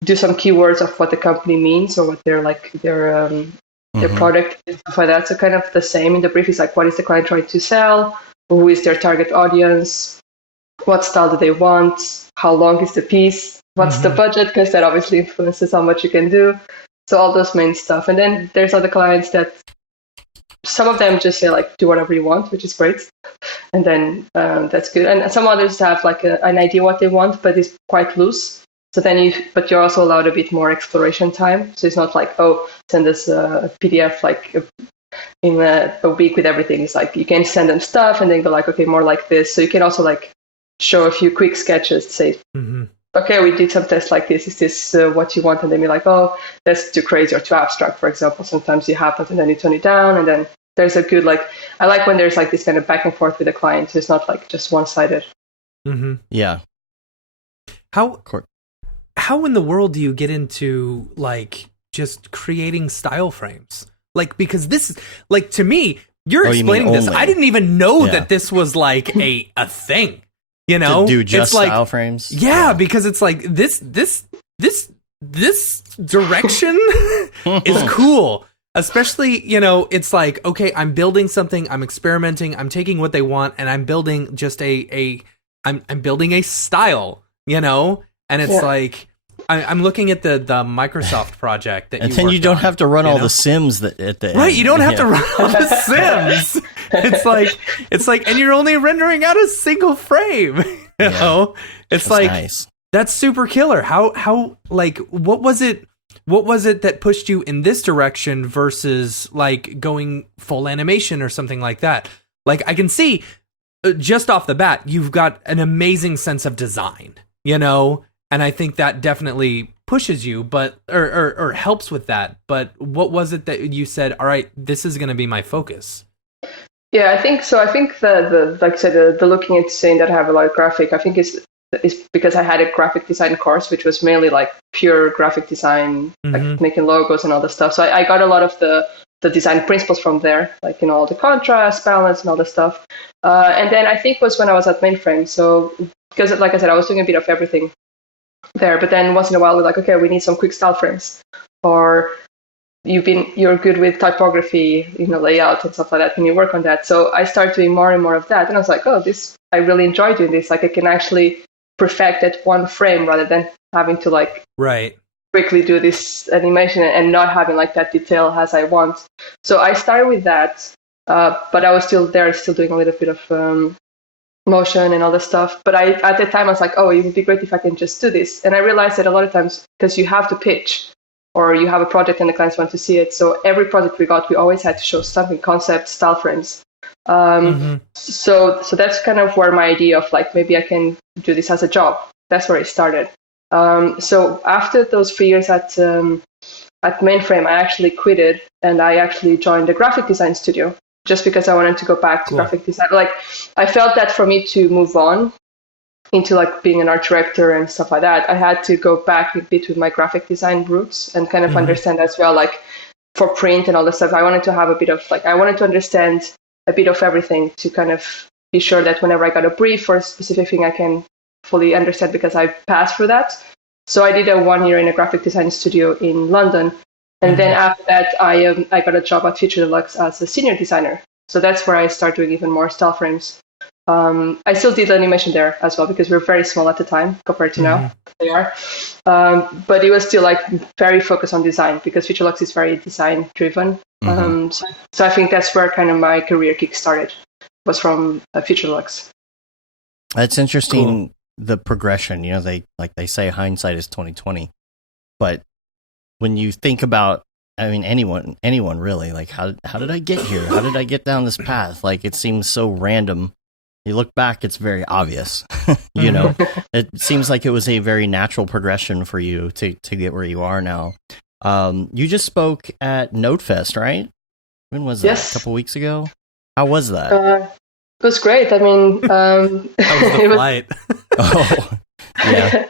do some keywords of what the company means or what their product and stuff like that. So kind of the same in the brief is like, what is the client trying to sell? Who is their target audience? What style do they want? How long is the piece? What's the budget? Because that obviously influences how much you can do. So all those main stuff. And then there's other clients that some of them just say like, do whatever you want, which is great. And then that's good. And some others have like an idea what they want, but it's quite loose. So then but you're also allowed a bit more exploration time. So it's not like, oh, send us a PDF like in a week with everything. It's like you can send them stuff and then go like, okay, more like this. So you can also like show a few quick sketches to say, okay, we did some tests like this. Is this what you want? And then be like, oh, that's too crazy or too abstract, for example. Sometimes it happens and then you turn it down. And then there's a good, like, I like when there's like this kind of back and forth with the client. So it's not like just one-sided. Yeah. How in the world do you get into like just creating style frames? Like, because this is like, to me, you're explaining this. I didn't even know that this was like a thing. You know, to do just it's like, style frames. Yeah, because it's like this direction is cool. Especially, you know, it's like, okay, I'm building something, I'm experimenting, I'm taking what they want, and I'm building just I'm building a style, you know? And it's like, I'm looking at the Microsoft project that and then you don't have to run all the sims at the end. Right, you don't have to run all the sims. It's like, and you're only rendering out a single frame. You know, it's like nice. That's super killer. How like what was it that pushed you in this direction versus like going full animation or something like that? Like I can see just off the bat, you've got an amazing sense of design, you know, and I think that definitely pushes you, but or helps with that. But what was it that you said, all right, this is going to be my focus? Yeah, I think so. I think the like I said, the looking at saying that I have a lot of graphic, I think is because I had a graphic design course, which was mainly like pure graphic design, like making logos and all the stuff. So I got a lot of the design principles from there, like, you know, all the contrast, balance, and all the stuff. And then I think was when I was at Mainframe. So because, like I said, I was doing a bit of everything there. But then once in a while, we're like, okay, we need some quick style frames, or you're good with typography, you know, layout and stuff like that. Can you work on that? So I started doing more and more of that, and I was like, oh, I really enjoy doing this. Like I can actually perfect that one frame rather than having to like quickly do this animation and not having like that detail as I want. So I started with that, but I was still doing a little bit of motion and all this stuff. But at the time I was like, oh, it would be great if I can just do this. And I realized that a lot of times, because you have to pitch, or you have a project and the clients want to see it. So every project we got, we always had to show something, concept, style frames. So that's kind of where my idea of like, maybe I can do this as a job. That's where it started. So after those 3 years at Mainframe, I actually quitted and I actually joined a graphic design studio just because I wanted to go back to graphic design. Like I felt that for me to move on into like being an art director and stuff like that, I had to go back a bit with my graphic design roots and kind of understand as well, like for print and all this stuff, I wanted to have a bit of like, I wanted to understand a bit of everything to kind of be sure that whenever I got a brief for a specific thing, I can fully understand because I passed through that. So I did a 1 year in a graphic design studio in London. And then after that, I got a job at Future Deluxe as a senior designer. So that's where I started doing even more style frames. I still did animation there as well because we were very small at the time compared to now. They are. But it was still like very focused on design because Future Deluxe is very design driven. So I think that's where kind of my career kick started, was from Future Deluxe. That's interesting. Cool. The progression, you know, they say hindsight is 20/20, but when you think about, I mean, anyone really, like how did I get here? How did I get down this path? Like it seems so random. You look back, it's very obvious. You know, it seems like it was a very natural progression for you to get where you are now. You just spoke at NodeFest, right? When was that? Yes. A couple weeks ago? How was that? It was great. I mean, that was the flight. Oh, yeah.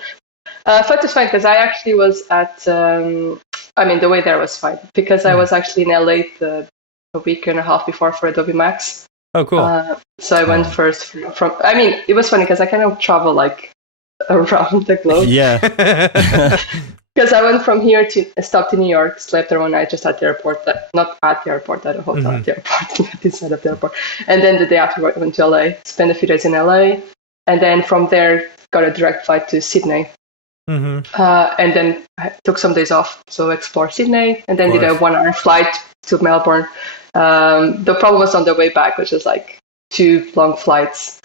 Flight was fine because I actually was at, I mean, the way there was fine because I was actually in LA a week and a half before for Adobe Max. Oh, cool. So I went first from, I mean, it was funny because I kind of travel like around the globe. Yeah. Because I went from here to stopped in New York, slept there one night just at the airport, not at the airport, at a hotel at the airport, inside of the airport. And then the day after I went to LA, spent a few days in LA. And then from there, got a direct flight to Sydney. And then I took some days off, so explored Sydney, and then did a 1 hour flight to Melbourne. The problem was on the way back, which was like 2 long flights.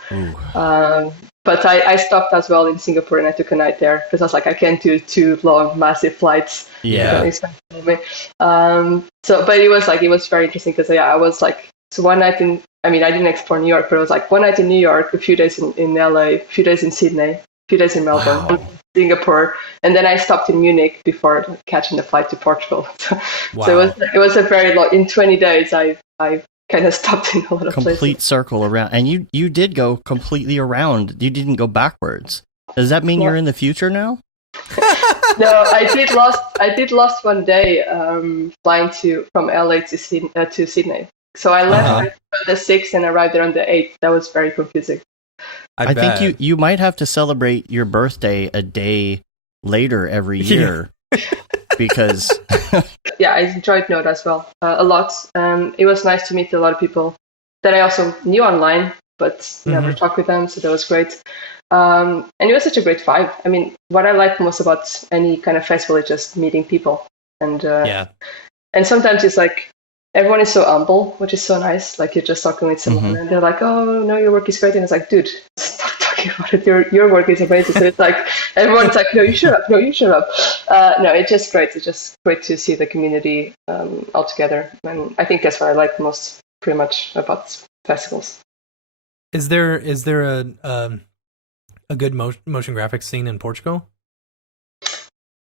But I stopped as well in Singapore and I took a night there because I was like, I can't do 2 long, massive flights. Yeah. But it was very interesting because I was like, so one night I didn't explore New York, but it was like 1 night in New York, a few days in LA, a few days in Sydney, a few days in Melbourne, Singapore, and then I stopped in Munich before catching the flight to Portugal. So it was a very long, in 20 days, I kind of stopped in a lot of places. Complete circle around. And you did go completely around. You didn't go backwards. Does that mean you're in the future now? No, I did lost 1 day flying from LA to Sydney. So I left on the 6th and arrived there on the 8th. That was very confusing. I think you might have to celebrate your birthday a day later every year because yeah, I enjoyed Node as well a lot. It was nice to meet a lot of people that I also knew online, but never talked with them, so that was great. And it was such a great vibe. I mean, what I like most about any kind of festival is just meeting people, and and sometimes it's like everyone is so humble, which is so nice. Like you're just talking with someone, and they're like, "Oh no, your work is great," and it's like, "Dude, stop talking about it. Your work is amazing." So it's like everyone's like, "No, you shut up. No, you shut up." No, it's just great. It's just great to see the community all together, and I think that's what I like most, pretty much, about festivals. Is there a good motion graphics scene in Portugal?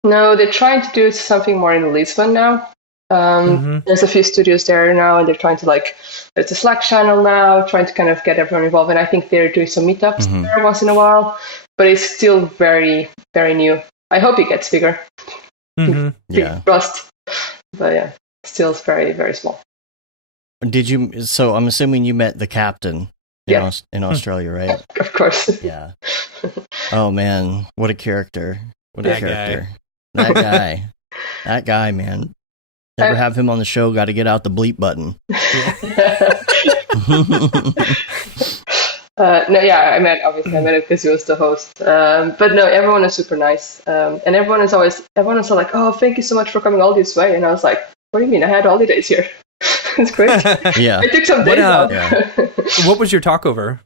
No, they're trying to do something more in Lisbon now. There's a few studios there now, and they're trying to there's a Slack channel now, trying to kind of get everyone involved. And I think they're doing some meetups there once in a while, but it's still very, very new. I hope it gets bigger. Yeah. Trust. But yeah, still very, very small. So I'm assuming you met the captain in Australia, right? Of course. Yeah. Oh man, what a character. What a character. That guy, man. Never have him on the show, got to get out the bleep button. I met him because he was the host. But no, everyone is super nice. And everyone is like, "Oh, thank you so much for coming all this way." And I was like, "What do you mean? I had holidays here." It's great. Yeah. I took some days off. What was your talk over?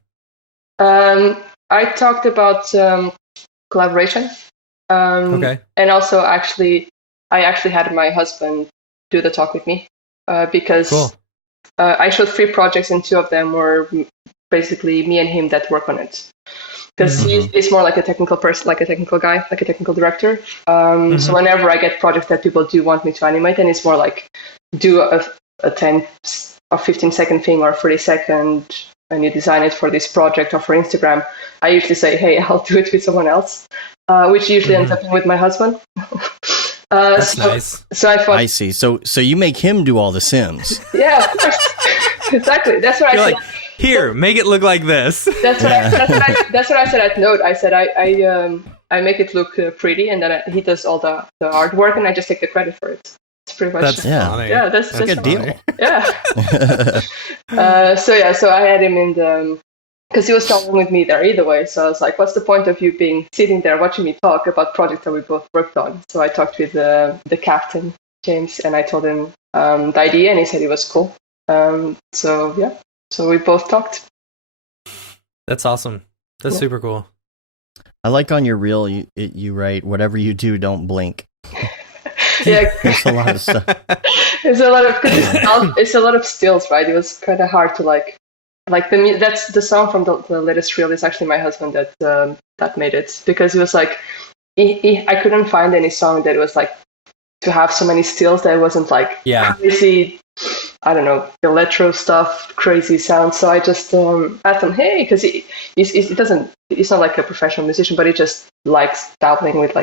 I talked about collaboration. Okay. And also, I actually had my husband do the talk with me because I showed 3 projects, and 2 of them were basically me and him that work on it. Because he's more like a technical person, like a technical guy, like a technical director. So whenever I get projects that people do want me to animate, and it's more like do a 10 or 15-second thing or 30-second, and you design it for this project or for Instagram, I usually say, "Hey, I'll do it with someone else," which usually ends up with my husband. That's nice. So I thought, I see. So you make him do all the sims. Yeah, of course. Exactly. That's what I said. Here, make it look like this. That's what I said at Node. I said I make it look pretty, and then he does all the artwork, and I just take the credit for it. It's pretty much funny. Yeah, that's a good deal. Yeah. So I had him in the, because he was talking with me there either way. So I was like, "What's the point of you sitting there watching me talk about projects that we both worked on?" So I talked with the captain, James, and I told him the idea, and he said it was cool. So we both talked. That's awesome. That's super cool. I like on your reel you write, "Whatever you do, don't blink." Yeah, there's a lot of stuff. It's a lot of stills, right? It was kind of hard to that's the song from the latest reel is actually my husband that made it, because he was like, I couldn't find any song that was like to have so many stills that wasn't like crazy, I don't know, electro stuff, crazy sounds. So I just asked him, "Hey," because he's not like a professional musician, but he just likes dabbling with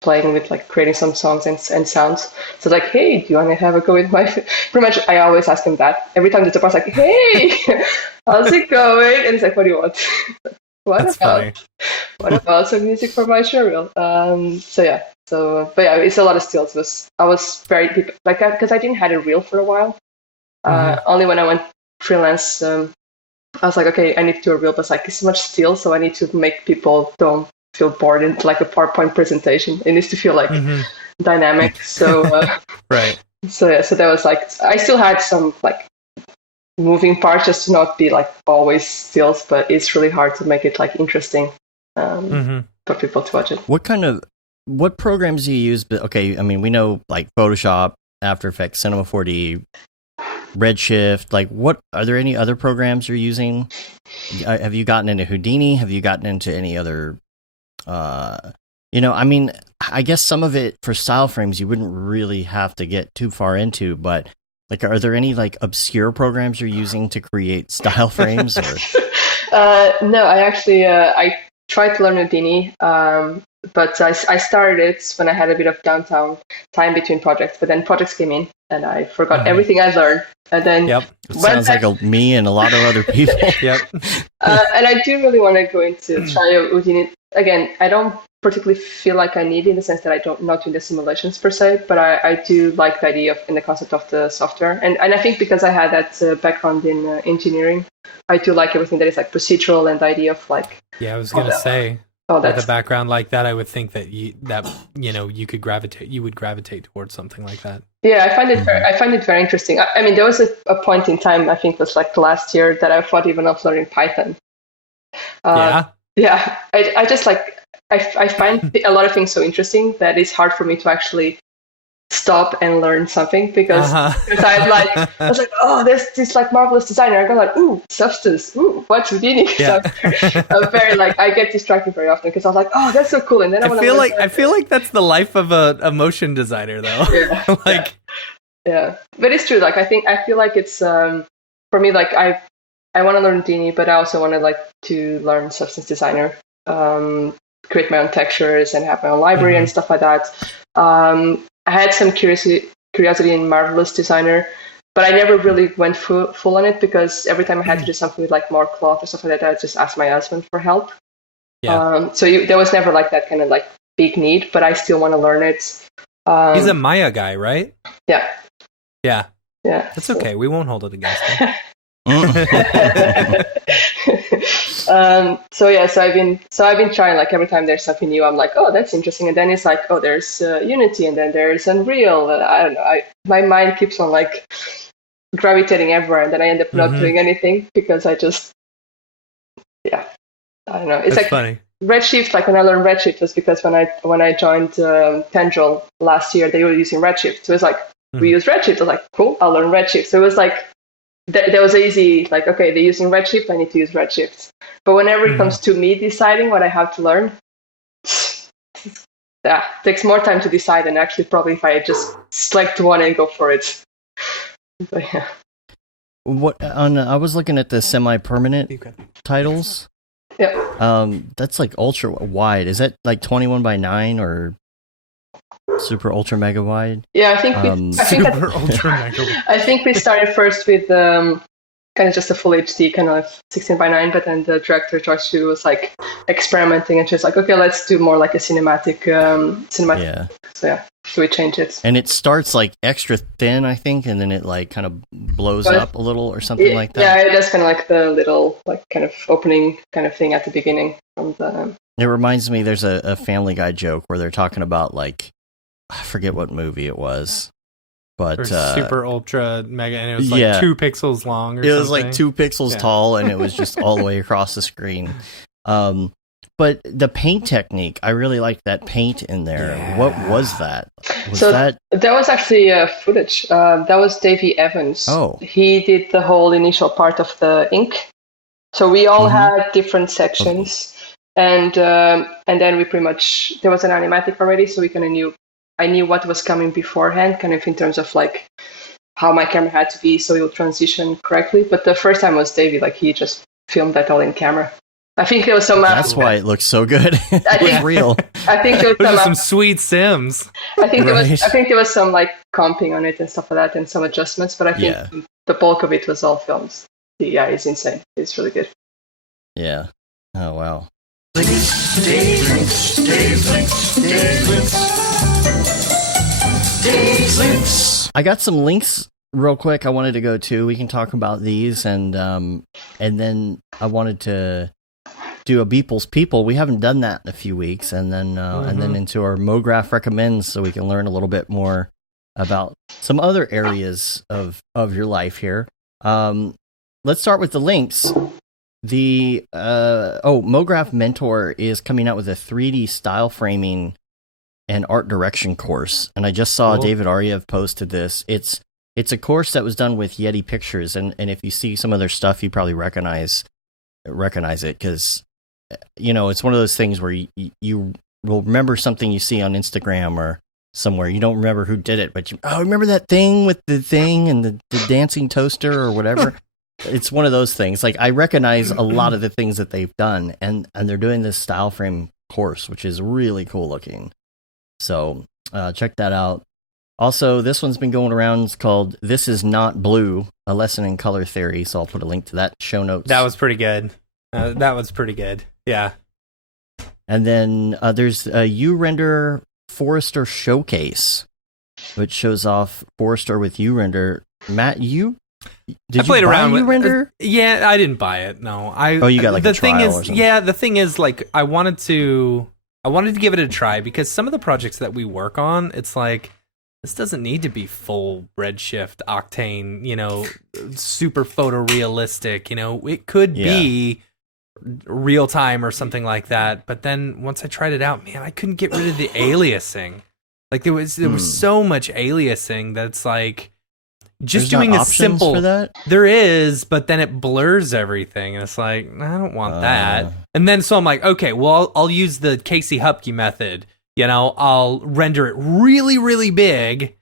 playing with creating some songs and sounds. So like, "Hey, do you want to have a go with my?" Pretty much, I always ask him that every time there's a part. Like, "Hey, how's it going?" And he's like, "What do you want?" What about some music for my show reel? But it's a lot of stills. I was very deep, like that, because I didn't have a reel for a while. Only when I went freelance, I was like, "Okay, I need to do a reel," but it's so much still, so I need to make people don't feel bored into like a PowerPoint presentation. It needs to feel like dynamic. So right. So that was I still had some moving parts, just to not be always stills, but it's really hard to make it interesting for people to watch it. What programs do you use? Okay, I mean, we know Photoshop, After Effects, Cinema 4D, Redshift. What are there any other programs you're using? Have you gotten into Houdini? Have you gotten into any other? I mean, I guess some of it for style frames you wouldn't really have to get too far into, but are there any obscure programs you're using to create style frames? Or? No, I actually I tried to learn Houdini, but I started it when I had a bit of downtime time between projects. But then projects came in, and I forgot everything I learned. And then it sounds like me and a lot of other people. And I do really want to go into try Houdini again. I don't particularly feel like I need it in the sense that I don't not doing the simulations per se, but I do like the idea of and the concept of the software. And I think because I had that background in engineering, I do like everything that is like procedural and the idea of like. Yeah, I was gonna say. With a background like that, I would think that you would gravitate towards something like that. Yeah, I find it very interesting. I mean, there was a point in time, I think it was like last year, that I thought even of learning Python. Yeah, I just like I find a lot of things so interesting that it's hard for me to actually stop and learn something because I was like, oh, there's this like marvelous designer. I go like, ooh, substance, ooh, what's Houdini? Yeah. So I'm very like I get distracted very often because I was like, oh, that's so cool, and then I feel like that's the life of a motion designer though. Yeah. Yeah, but it's true. Like I feel like it's for me like I want to learn Houdini, but I also want to like to learn substance designer, create my own textures and have my own library and stuff like that. I had some curiosity in Marvelous Designer, but I never really went full on it because every time I had to do something with like more cloth or stuff like that, I just asked my husband for help. Yeah. There was never like that kind of like big need, but I still want to learn it. He's a Maya guy, right? Yeah. Yeah. Yeah. That's okay. We won't hold it against him. So I've been trying like every time there's something new I'm like, oh, that's interesting, and then it's like, oh, there's Unity, and then there's Unreal, and I don't know, my mind keeps on like gravitating everywhere, and then I end up not doing anything because I just I don't know, it's that's like funny. Redshift, like when I learned Redshift was because when I joined Tendril last year, they were using Redshift, so it's like we use Redshift. I was like, cool, I'll learn Redshift. So it was like there was easy, like, okay, they're using Redshift, I need to use Redshift. But whenever it comes to me deciding what I have to learn, takes more time to decide than actually probably if I just select one and go for it. But yeah. I was looking at the semi-permanent titles. Yeah. That's like ultra wide. Is that like 21 by 9 or super ultra mega wide? Yeah, I think ultra mega wide. I think we started first with kind of just a full HD kind of 16 by 9, but then the director George was like experimenting, and she's like, okay, let's do more like a cinematic. Yeah. So we changed it. And it starts like extra thin, I think, and then it like kind of blows up a little or something like that. Yeah, it does kind of like the little like kind of opening kind of thing at the beginning. It reminds me, there's a Family Guy joke where they're talking about like, I forget what movie it was, but super ultra mega, and it was like 2 pixels long or something. It was like 2 pixels tall, and it was just all the way across the screen. But the paint technique, I really liked that paint in there. Yeah. What was that? That was actually footage. That was Davey Evans. Oh. He did the whole initial part of the ink. So we all had different sections. Okay. And then we pretty much, there was an animatic already, so we kind of I knew what was coming beforehand, kind of in terms of like how my camera had to be so it would transition correctly. But the first time was Davey, like he just filmed that all in camera. I think there was some. That's why it looks so good. It was real. I think there was some sweet sims. I think there was some like comping on it and stuff like that, and some adjustments. But I think the bulk of it was all films. Yeah, it's insane. It's really good. Yeah. Oh wow. I got some links real quick I wanted to go to. We can talk about these, and then I wanted to do a Beeple's People. We haven't done that in a few weeks, and then into our Mograph recommends, so we can learn a little bit more about some other areas of your life here. Let's start with the links. The Mograph Mentor is coming out with a 3D style framing and art direction course, and I just saw David Ariev posted this. It's a course that was done with Yeti Pictures, and if you see some of their stuff, you probably recognize it, because it's one of those things where you will remember something you see on Instagram or somewhere. You don't remember who did it, but remember that thing with the thing and the dancing toaster or whatever. It's one of those things. Like, I recognize a lot of the things that they've done, and they're doing this style frame course, which is really cool looking. So check that out. Also, this one's been going around. It's called "This Is Not Blue: A Lesson in Color Theory." So I'll put a link to that show notes. That was pretty good. That was pretty good. Yeah. And then there's a URender Forester Showcase, which shows off Forester with URender. Matt, did I played you buy around with URender? Yeah, I didn't buy it. No, you got like the a trial thing is, or something. yeah, the thing is, like, I wanted to give it a try because some of the projects that we work on, it's like this doesn't need to be full Redshift, Octane, super photorealistic. It could be real time or something like that. But then once I tried it out, man, I couldn't get rid of the aliasing. Like there was so much aliasing that it's like just There's doing not a options simple. for that? There is, but then it blurs everything, and it's like I don't want that. And then so I'm like, okay, well I'll use the Casey Hupke method. I'll render it really, really big,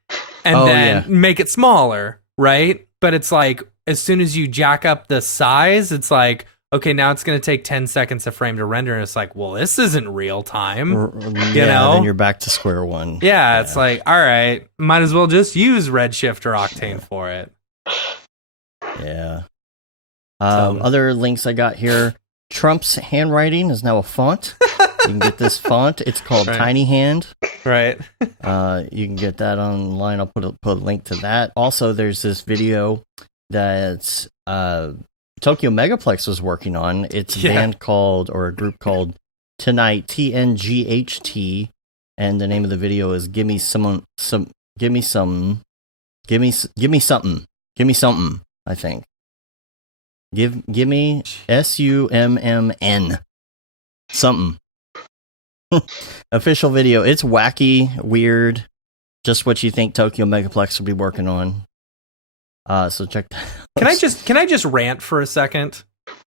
and then make it smaller, right? But it's like as soon as you jack up the size, it's like, okay, now it's going to take 10 seconds a frame to render, and it's like, well, this isn't real time. Then you're back to square one. Yeah, it's like, all right, might as well just use Redshift or Octane for it. Yeah. Other links I got here. Trump's handwriting is now a font. You can get this font. It's called Tiny Hand. Right. You can get that online. I'll put a link to that. Also, there's this video that's Tokyo Megaplex was working on. It's a band called, or a group called Tonight, TNGHT, and the name of the video is Give Me Something, I think. Give me SUMMN something. Official video. It's wacky, weird, just what you think Tokyo Megaplex would be working on. So check that out. Can I just rant for a second?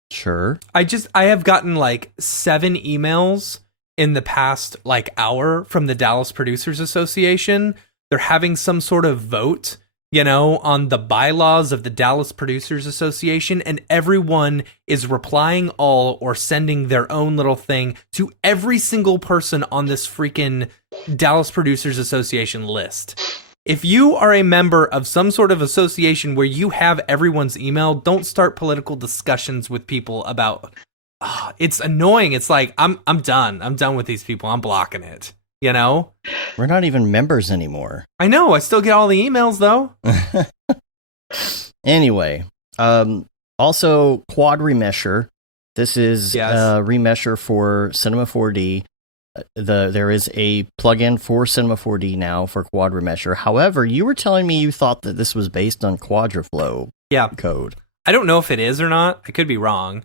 Sure. I have gotten like 7 emails in the past like hour from the Dallas Producers Association. They're having some sort of vote, on the bylaws of the Dallas Producers Association, and everyone is replying all or sending their own little thing to every single person on this freaking Dallas Producers Association list. If you are a member of some sort of association where you have everyone's email, don't start political discussions with people about. It's annoying. It's like I'm done. I'm done with these people. I'm blocking it. We're not even members anymore. I know. I still get all the emails though. Anyway, also Quad Remesher. This is a remesher for Cinema 4D. There is a plugin for Cinema 4D now for Quad Remesher. However, you were telling me you thought that this was based on Quadraflow code. I don't know if it is or not. I could be wrong.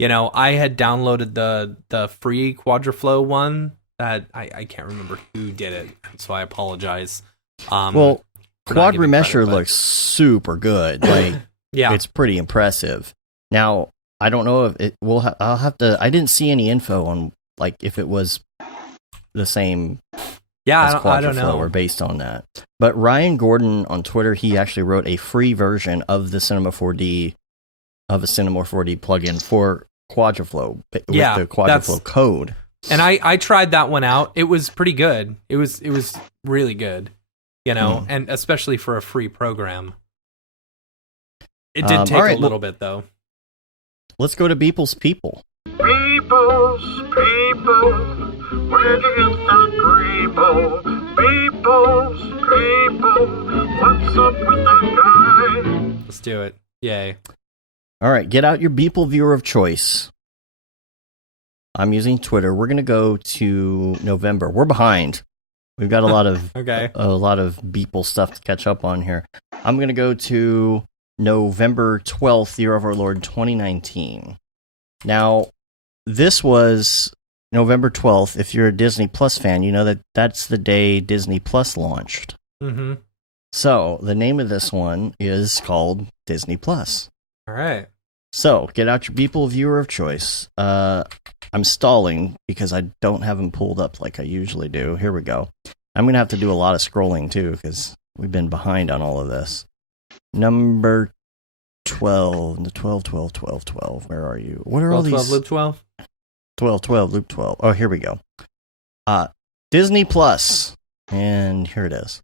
I had downloaded the free Quadraflow one that I can't remember who did it, so I apologize. Quad Remesher looks super good. Like, it's pretty impressive. Now, I don't know if it will. I'll have to. I didn't see any info on like if it was the same. As I don't know. Or based on that. But Ryan Gordon on Twitter, he actually wrote a free version of the Cinema 4D plugin for Quadraflow with the Quadraflow code. And I tried that one out. It was pretty good. It was really good, and especially for a free program. It did take a little bit though. Let's go to Beeple's People. Beeple's People, where do you get that Grable? Beeple's People, what's up with that guy? Let's do it. Yay. All right, get out your Beeple viewer of choice. I'm using Twitter. We're going to go to November. We're behind. We've got a lot of a lot of Beeple stuff to catch up on here. I'm going to go to November 12th, year of our Lord 2019. Now, this was November 12th. If you're a Disney Plus fan, you know that's the day Disney Plus launched. Mm-hmm. So, the name of this one is called Disney Plus. All right. So, get out your Beeple viewer of choice. I'm stalling because I don't have them pulled up like I usually do. Here we go. I'm going to have to do a lot of scrolling, too, because we've been behind on all of this. Number 12. 12. Where are you? What are all these? 12, loop 12? 12, loop 12. Oh, here we go. Disney Plus. And here it is.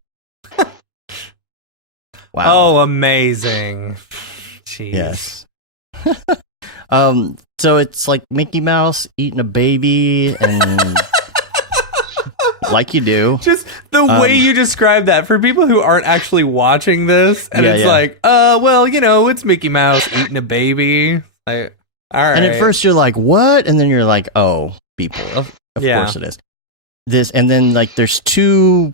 Wow. Oh, amazing. Jeez. Yes. So it's like Mickey Mouse eating a baby and like you do. Just the way you describe that for people who aren't actually watching this, and it's like, well, it's Mickey Mouse eating a baby. Like, all right. And at first you're like, what? And then you're like, oh, people. Of course it is. This, and then like there's two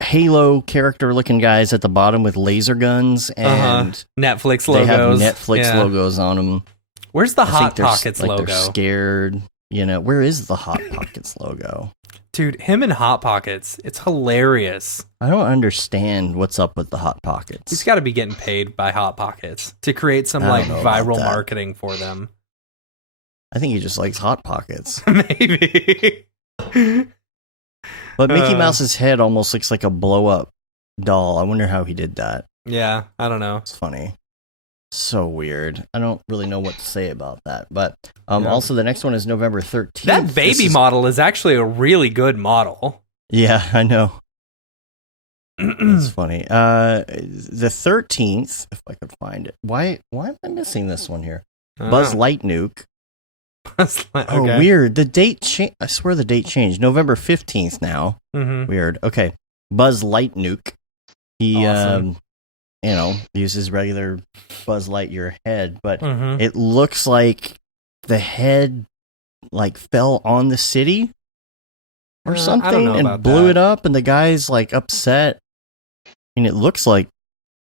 Halo character looking guys at the bottom with laser guns and Netflix they logos. have Netflix logos on them. Where's the Hot Pockets logo? They're scared. Where is the Hot Pockets logo? Dude, him and Hot Pockets, it's hilarious. I don't understand what's up with the Hot Pockets. He's got to be getting paid by Hot Pockets to create some viral marketing for them. I think he just likes Hot Pockets. Maybe. But Mickey Mouse's head almost looks like a blow-up doll. I wonder how he did that. Yeah, I don't know. It's funny. So weird. I don't really know what to say about that. But also the next one is November 13th. That baby model is actually a really good model. Yeah, I know. It's funny. The 13th, if I could find it. Why am I missing this one here? Buzz Lightnuke. Okay. Oh, weird. The date changed. I swear the date changed. November 15th now. Mm-hmm. Weird. Okay. Buzz Lightnuke. He, awesome. Uses regular Buzz Lightyear head, but it looks like the head like fell on the city or something and blew it up, and the guy's like upset. And it looks like,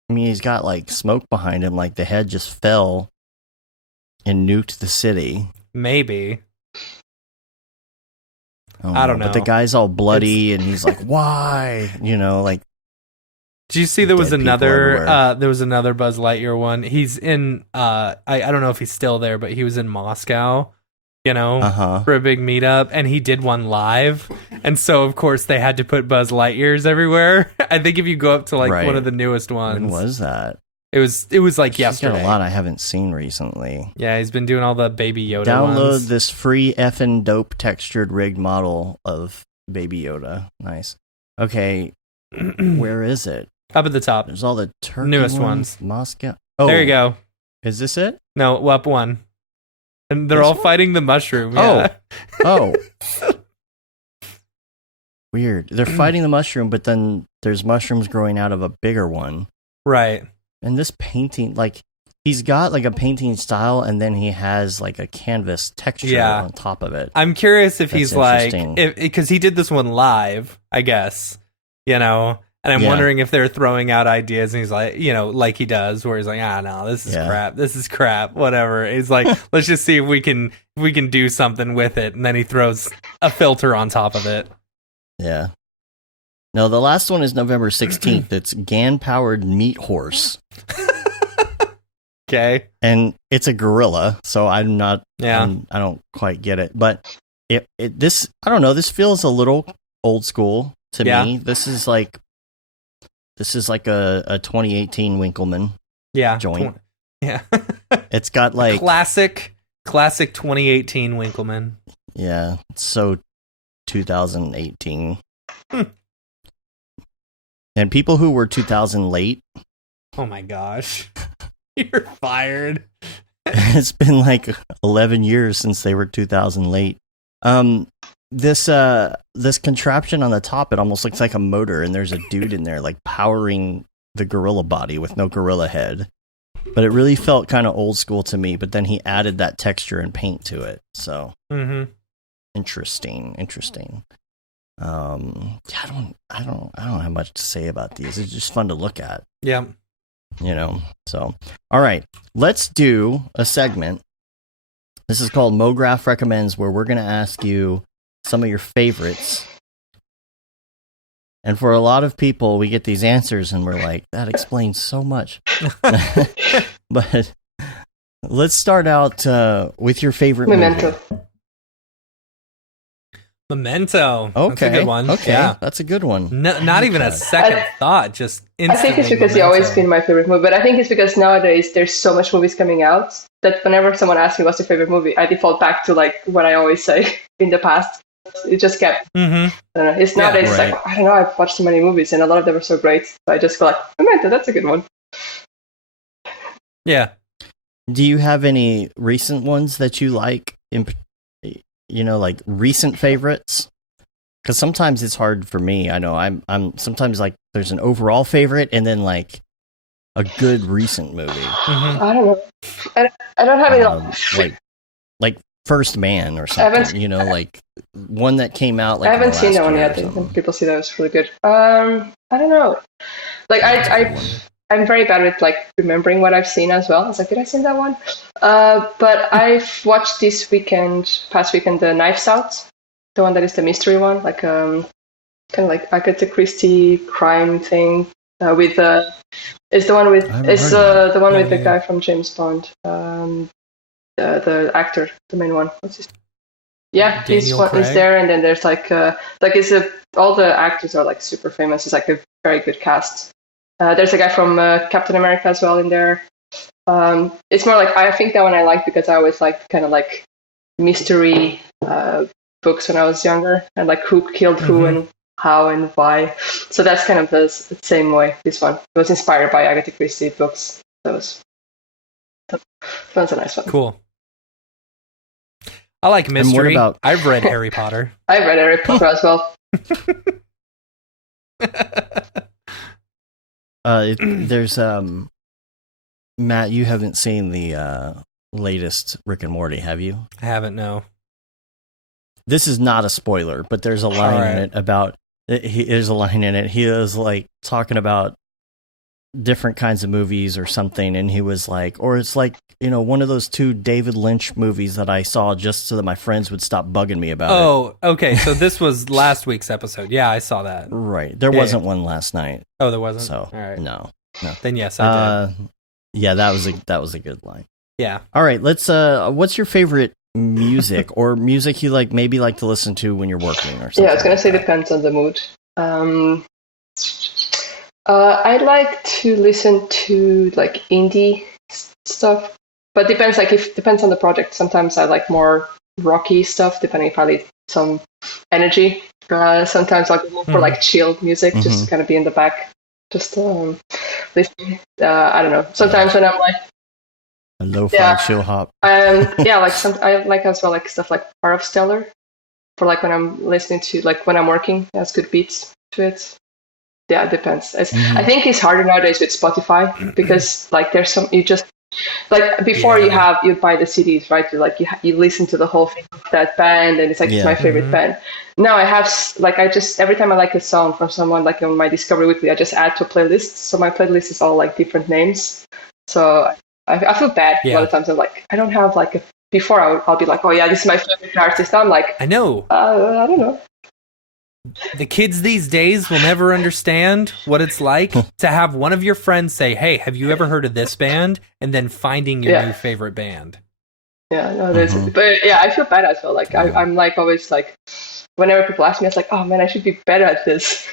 he's got like smoke behind him, like the head just fell and nuked the city. Maybe. I don't know. But the guy's all bloody and he's like, why? Like. Did you see there was another Buzz Lightyear one? He's in I don't know if he's still there, but he was in Moscow, for a big meetup, and he did one live. And so of course they had to put Buzz Lightyears everywhere. I think if you go up to one of the newest ones. When was that? It was like yesterday. He's got a lot I haven't seen recently. Yeah, he's been doing all the Baby Yoda Download ones. this free effing dope textured rigged model of Baby Yoda. Nice. Okay, where is it? Up at the top. There's all the Turkey newest ones. Moscow. Oh, there you go. Is this it? No, up one. And they're all fighting the mushroom. Oh. Yeah. Oh. Weird. They're fighting the mushroom, but then there's mushrooms growing out of a bigger one. Right. And this painting, like, he's got like a painting style, and then he has like a canvas texture on top of it. I'm curious if he's like, because he did this one live, I guess, and I'm wondering if they're throwing out ideas, and he's like, like he does, where he's like, no, this is crap, whatever. He's like, let's just see if we can do something with it, and then he throws a filter on top of it. Yeah. No, the last one is November 16th. It's GAN-powered meat horse. Okay. And it's a gorilla, so I'm not. Yeah. I don't quite get it, but this I don't know. This feels a little old school to me. This is like a 2018 Winkleman. Joint. Yeah. It's got like classic 2018 Winkleman. Yeah. It's so 2018. And people who were 2000 late. Oh my gosh. You're fired. It's been like 11 years since they were 2000 late. This contraption on the top, it almost looks like a motor, and there's a dude in there like powering the gorilla body with no gorilla head. But it really felt kind of old school to me, but then he added that texture and paint to it. So interesting. I don't have much to say about these. It's just fun to look at. Yeah. So all right, let's do a segment. This is called Mograph Recommends, where we're going to ask you some of your favorites. And for a lot of people, we get these answers and we're like, that explains so much. But let's start out with your favorite Memento. movie. Memento. Okay. That's a good one. Okay. Yeah. That's a good one. No, not even a second thought. Just instantly. I think it's because it's always been my favorite movie. But I think it's because nowadays there's so much movies coming out that whenever someone asks me what's your favorite movie, I default back to like what I always say in the past. It just kept. I don't know. It's nowadays like, I don't know, I've watched so many movies and a lot of them are so great. So I just go like, Memento, that's a good one. Yeah. Do you have any recent ones that you like? Like recent favorites? Because sometimes it's hard for me. I know I'm sometimes like there's an overall favorite and then like a good recent movie. Mm-hmm. I don't know. I don't have any like First Man or something. Like one that came out. Like I haven't seen that one yet. And people say that was really good. I don't know. Like I'm very bad with like remembering what I've seen as well. I was like, did I see that one? But I've watched past weekend, the Knives Out, the one that is the mystery one, like kind of like Agatha Christie crime thing. It's the one with the guy from James Bond, the actor, the main one. What's his? Yeah, he's there, and then there's all the actors are like super famous. It's like a very good cast. There's a guy from Captain America as well in there. It's more like I think that one I like because I always liked kind of like mystery books when I was younger, and like who killed who and how and why. So that's kind of the same way. This one was inspired by Agatha Christie books. That was a nice one. Cool. I like mystery. I've read Harry Potter. I've read Harry Potter as well. There's Matt, you haven't seen the latest Rick and Morty, have you? I haven't, no. This is not a spoiler, but there's a line in it about there's a line in it. He was like talking about different kinds of movies or something, and he was like, or it's like, one of those 2 David Lynch movies that I saw just so that my friends would stop bugging me about it. Oh, okay. So this was last week's episode. Yeah, I saw that. Right. There wasn't one last night. Oh, there wasn't? So, all right. No. Then yes, I did. Yeah, that was a good line. Yeah. All right, let's what's your favorite music or music you maybe like to listen to when you're working or something? Yeah, I was going to say depends on the mood. I like to listen to like indie stuff, but depends on the project. Sometimes I like more rocky stuff, depending if I need some energy. Sometimes I'll go for like chilled music, just kind of be in the back, just listening. I don't know. Sometimes when I'm like a lo-fi chill hop. I like as well like stuff like Part of Stellar for like when I'm listening to like when I'm working. It has good beats to it. Yeah, it depends. I think it's harder nowadays with Spotify because like there's some you just like before you'd buy the CDs, right? You listen to the whole thing of that band and it's like it's my favorite band. Now I have like every time I like a song from someone like on my Discovery Weekly, I just add to a playlist. So my playlist is all like different names. So I feel bad a lot of times. I'm like I don't have like before I'll be like, oh yeah, this is my favorite artist. Now I'm like I know. I don't know. The kids these days will never understand what it's like to have one of your friends say, hey, have you ever heard of this band? And then finding your new favorite band. Yeah, no, but yeah, I feel bad as well. Like I'm like always like, whenever people ask me, it's like, oh man, I should be better at this.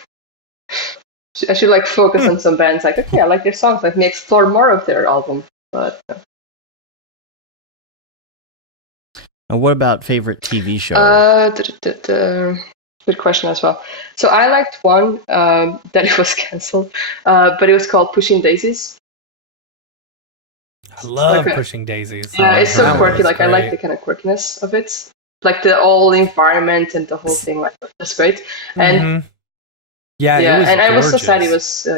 I should like focus on some bands. Like, okay, I like their songs. Let me explore more of their album. But and what about favorite TV show? Good question as well. So I liked one that it was cancelled, but it was called Pushing Daisies. I love Pushing Daisies. Yeah, it's so quirky. Like I like the kind of quirkiness of it, like the whole environment and the whole thing. Like that's great. And and I was so sad it was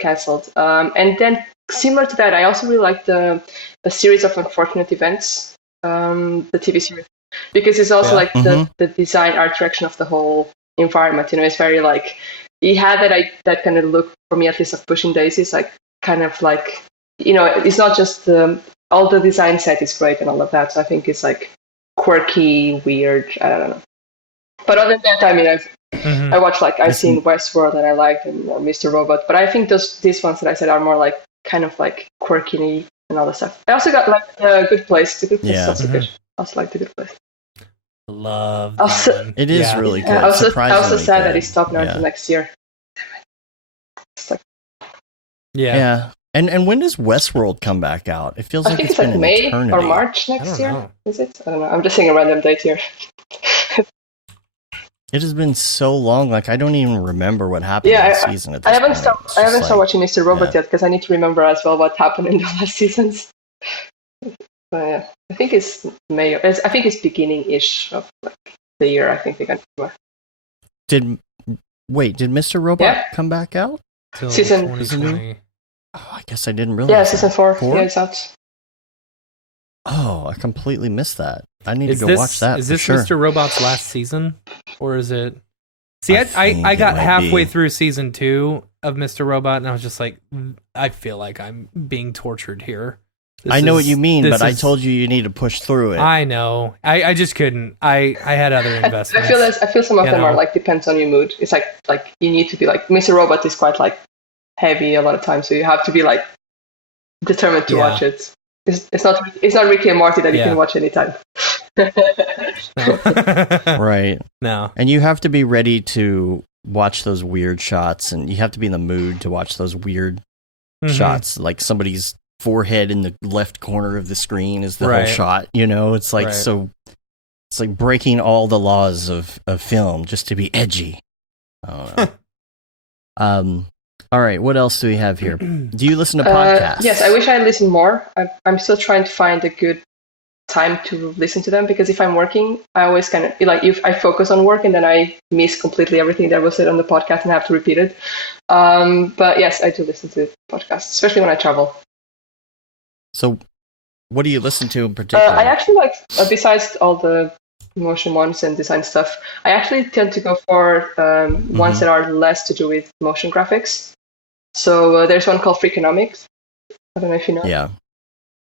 cancelled. And then similar to that, I also really liked the series of Unfortunate Events, the TV series. Because it's also like the design art direction of the whole environment, it's very like it had that kind of look for me, at least, of Pushing Daisies, like kind of like it's not just all the design set is great and all of that. So I think it's like quirky, weird. I don't know. But other than that, I mean, I watched like I've seen Westworld and I liked and Mr. Robot, but I think these ones that I said are more like kind of like quirky and all that stuff. I also got like a Good Place. The Good Place is also good. I also like The Good Place. Love that one. It is really good. I was so sad that he stopped now until next year. Yeah. And when does Westworld come back out? It feels like it's been May eternity. or March next year. Is it? I don't know. I'm just saying a random date here. It has been so long, like I don't even remember what happened last season. At this I haven't point. stopped watching Mr. Robot yet because I need to remember as well what happened in the last seasons. But yeah, I think it's May. I think it's beginning-ish of like the year. I think they got. Did Mr. Robot come back out? Season 2020. Oh, I guess I didn't realize. Yeah, season 4. 4? Yeah, it's out. Oh, I completely missed that. I need to go this, watch that. Is this sure. Mr. Robot's last season, or is it? See, I I got halfway be. through season 2 of Mr. Robot, and I was just like, I feel like I'm being tortured here. I know what you mean, but I told you need to push through it. I know. I just couldn't. I had other investments. I feel some of them are like depends on your mood. It's like you need to be like Mr. Robot is quite like heavy a lot of times, so you have to be like determined to watch it. It's not Ricky and Morty that you can watch anytime. Right. No. And you have to be ready to watch those weird shots, and you have to be in the mood to watch those weird shots, like somebody's forehead in the left corner of the screen is the whole shot. You know, it's like so. It's like breaking all the laws of film just to be edgy. I don't know. All right, what else do we have here? Do you listen to podcasts? Yes, I wish I listened more. I'm still trying to find a good time to listen to them, because if I'm working, I always kind of like if I focus on work and then I miss completely everything that was said on the podcast and I have to repeat it. But yes, I do listen to podcasts, especially when I travel. So, what do you listen to in particular? I actually like, besides all the motion ones and design stuff, I actually tend to go for ones that are less to do with motion graphics. So there's one called Freakonomics. I don't know if you know. Yeah.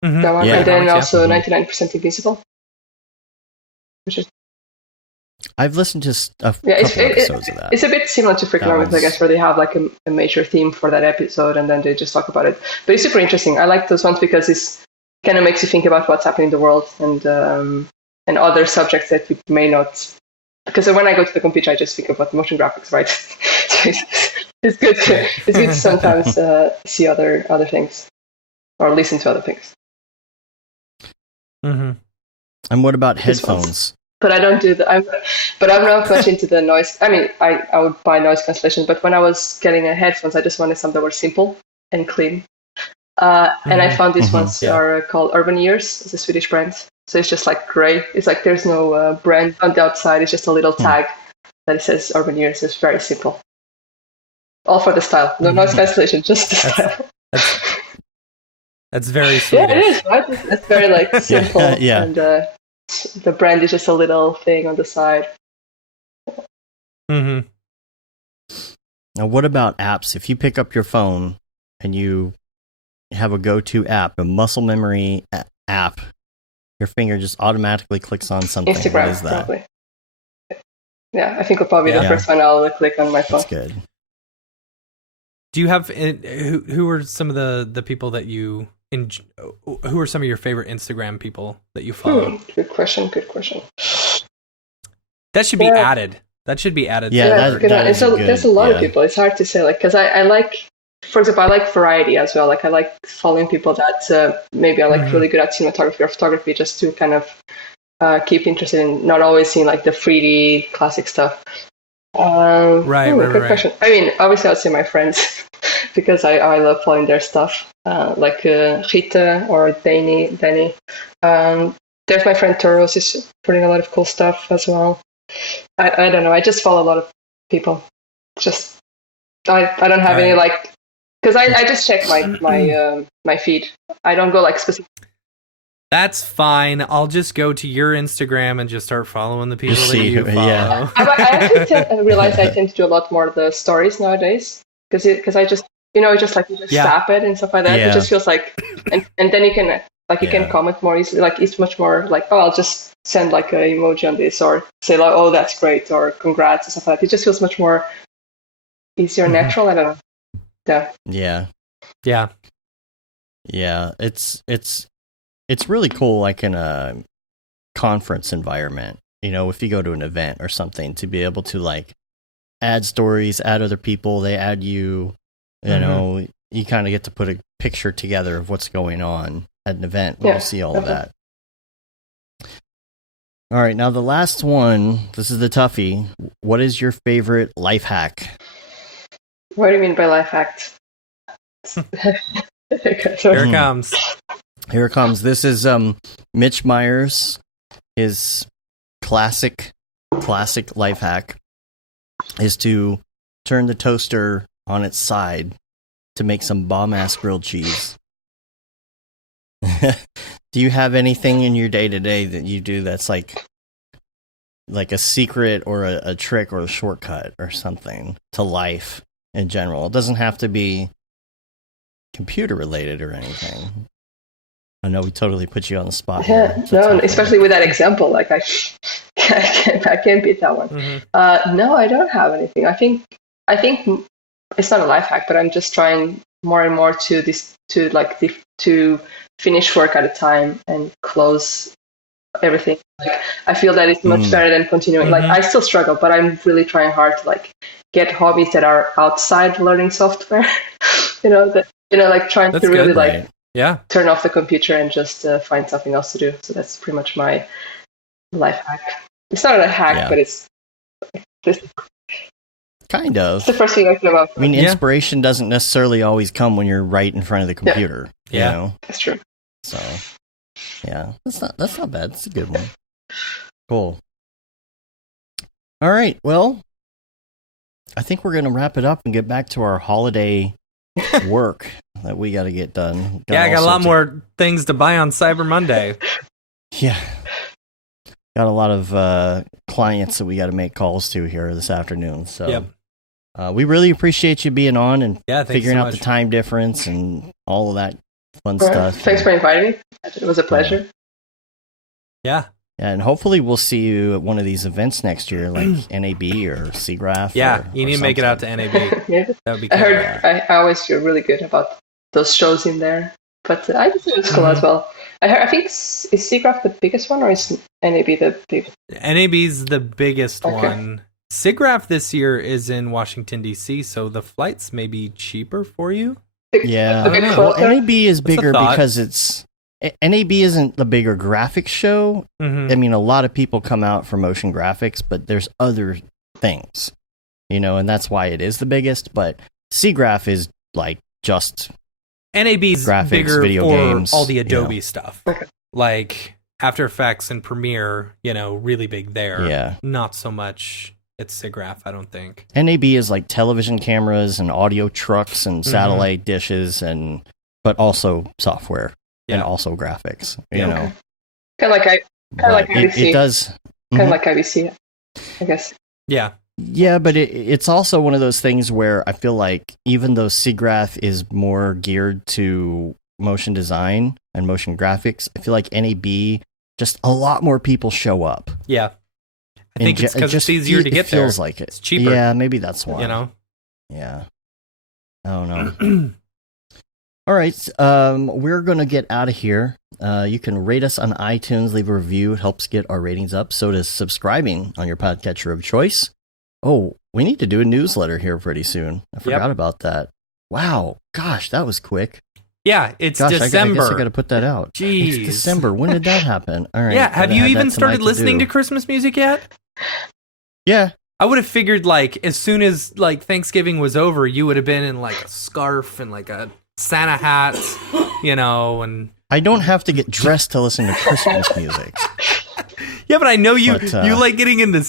That one. Yeah. And then also 99% Invisible. Which is... I've listened to a couple episodes of that. It's a bit similar to Freakonomics, I guess, where they have like a major theme for that episode and then they just talk about it. But it's super interesting. I like those ones because it's kind of makes you think about what's happening in the world and other subjects that you may not. Because when I go to the computer, I just think about motion graphics, right? So it's good to sometimes see other things or listen to other things. Mm-hmm. And what about headphones? But I don't do that. I'm not much into the noise. I mean, I would buy noise cancellation, but when I was getting headphones, I just wanted some that were simple and clean. And I found these ones are called Urban Ears. It's a Swedish brand. So it's just like gray. It's like there's no brand on the outside. It's just a little tag that it says Urban Ears. It's very simple. All for the style. No noise cancellation, just the style. That's very Swedish. Yeah, it is, right? It's very like simple. Yeah. And the brand is just a little thing on the side. Mm-hmm. Now, what about apps? If you pick up your phone and you have a go-to app, a muscle memory app, your finger just automatically clicks on something. Instagram, what is that? probably. Yeah, I think it'll probably be the first one I'll click on my phone. That's good. Do you have who are some of the people that you who are some of your favorite Instagram people that you follow? Good question. That should be added. That should be added. Yeah, there's a lot of people. It's hard to say, like, because I like, for example, I like variety as well. Like I like following people that maybe are like really good at cinematography or photography, just to kind of keep interested in not always seeing like the 3D classic stuff. Good question. I mean, obviously, I'd say my friends because I love following their stuff, like Rita or Danny. There's my friend Toros is putting a lot of cool stuff as well. I don't know. I just follow a lot of people. Just I don't have any like, because I just check my feed. I don't go like specific. That's fine. I'll just go to your Instagram and just start following the people that you follow. Yeah. I actually realize I tend to do a lot more of the stories nowadays because I just you just tap it and stuff like that. Yeah. It just feels like and then you can can comment more easily. Like it's much more like, oh, I'll just send like an emoji on this or say like, oh, that's great or congrats and stuff like that. It just feels much more easier and natural. I don't know. Yeah. It's really cool, like in a conference environment, if you go to an event or something, to be able to like add stories, add other people, they add you, you kind of get to put a picture together of what's going on at an event when you see all of that. All right, now the last one. This is the toughie. What is your favorite life hack? What do you mean by life hack? Here it comes. Here it comes. This is Mitch Myers. His classic life hack is to turn the toaster on its side to make some bomb-ass grilled cheese. Do you have anything in your day-to-day that you do that's like a secret or a trick or a shortcut or something to life in general? It doesn't have to be computer related or anything. I know we totally put you on the spot. Yeah, no, especially with that example, like I can't beat that one. Mm-hmm. No, I don't have anything. I think it's not a life hack, but I'm just trying more and more to finish work at a time and close everything. Like, I feel that it's much better than continuing. Like, I still struggle, but I'm really trying hard to like get hobbies that are outside learning software. Like trying That's to really good, right? turn off the computer and just find something else to do. So that's pretty much my life hack. It's not a hack, but it's just kind of. it's the first thing I think about. I mean, inspiration doesn't necessarily always come when you're right in front of the computer. Yeah. You know? That's true. So, yeah, that's not bad. It's a good one. Cool. All right. Well, I think we're gonna wrap it up and get back to our holiday work that we got to get done. I got a lot more things to buy on Cyber Monday. Yeah. Got a lot of clients that we got to make calls to here this afternoon. So we really appreciate you being on and figuring out the time difference and all of that fun stuff. Thanks for inviting me. It was a pleasure. Yeah. And hopefully we'll see you at one of these events next year, like NAB or SIGGRAPH. Yeah, you need to make it out to NAB. That would be cool. I always feel really good about those shows in there. But I think it was cool as well. I think is SIGGRAPH the biggest one, or is NAB the biggest? NAB's the biggest one. SIGGRAPH this year is in Washington, D.C., so the flights may be cheaper for you. Yeah. Well, NAB is bigger because it's... NAB isn't the bigger graphics show. I mean, a lot of people come out for motion graphics, but there's other things, and that's why it is the biggest. But SIGGRAPH is like just NAB's graphics, bigger video for games, all the Adobe stuff, like After Effects and Premiere. Really big there. Yeah, not so much at SIGGRAPH, I don't think. NAB is like television cameras and audio trucks and satellite dishes, but also software. And also graphics, you know. Kind of like IBC. It does. Kind of like IBC, I guess. Yeah. Yeah, but it's also one of those things where I feel like even though SIGGRAPH is more geared to motion design and motion graphics, I feel like NAB, just a lot more people show up. Yeah. I think it's because it's easier to get there. It feels like it. It's cheaper. Yeah, maybe that's why. Yeah. I don't know. All right, we're going to get out of here. You can rate us on iTunes, leave a review. It helps get our ratings up. So does subscribing on your podcatcher of choice. Oh, we need to do a newsletter here pretty soon. I forgot about that. Wow. Gosh, that was quick. Yeah, it's December. I guess I got to put that out. Jeez. It's December. When did that happen? All right. Yeah, have you even started listening to Christmas music yet? Yeah. I would have figured, like, as soon as, like, Thanksgiving was over, you would have been in, like, a scarf and, like, a Santa hat, and... I don't have to get dressed to listen to Christmas music. Yeah, but I know you like getting in the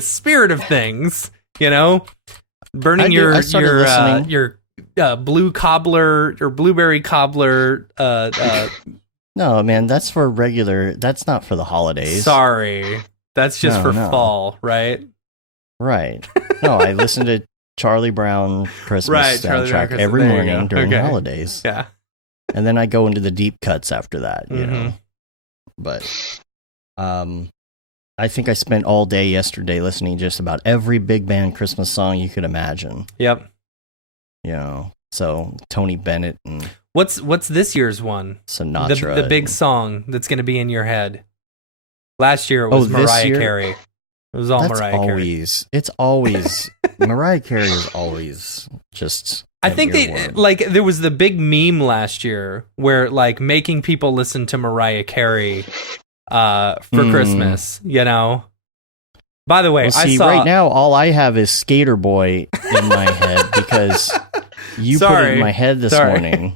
spirit of things, burning your blue cobbler or blueberry cobbler. No, man, that's for regular. That's not for the holidays. Sorry, that's just for fall, right? Right. No, I listen to Charlie Brown Christmas soundtrack every morning during the holidays. Yeah. And then I go into the deep cuts after that, you know. But I think I spent all day yesterday listening to just about every big band Christmas song you could imagine. Yep. So Tony Bennett and what's this year's one? Sinatra. The big song that's going to be in your head. Last year it was Mariah Carey. It was all Mariah Carey. It's always Mariah Carey is always just. I think there was the big meme last year where like making people listen to Mariah Carey for Christmas, you know. By the way, Well, see, right now all I have is Skater Boy in my head because you put it in my head this morning.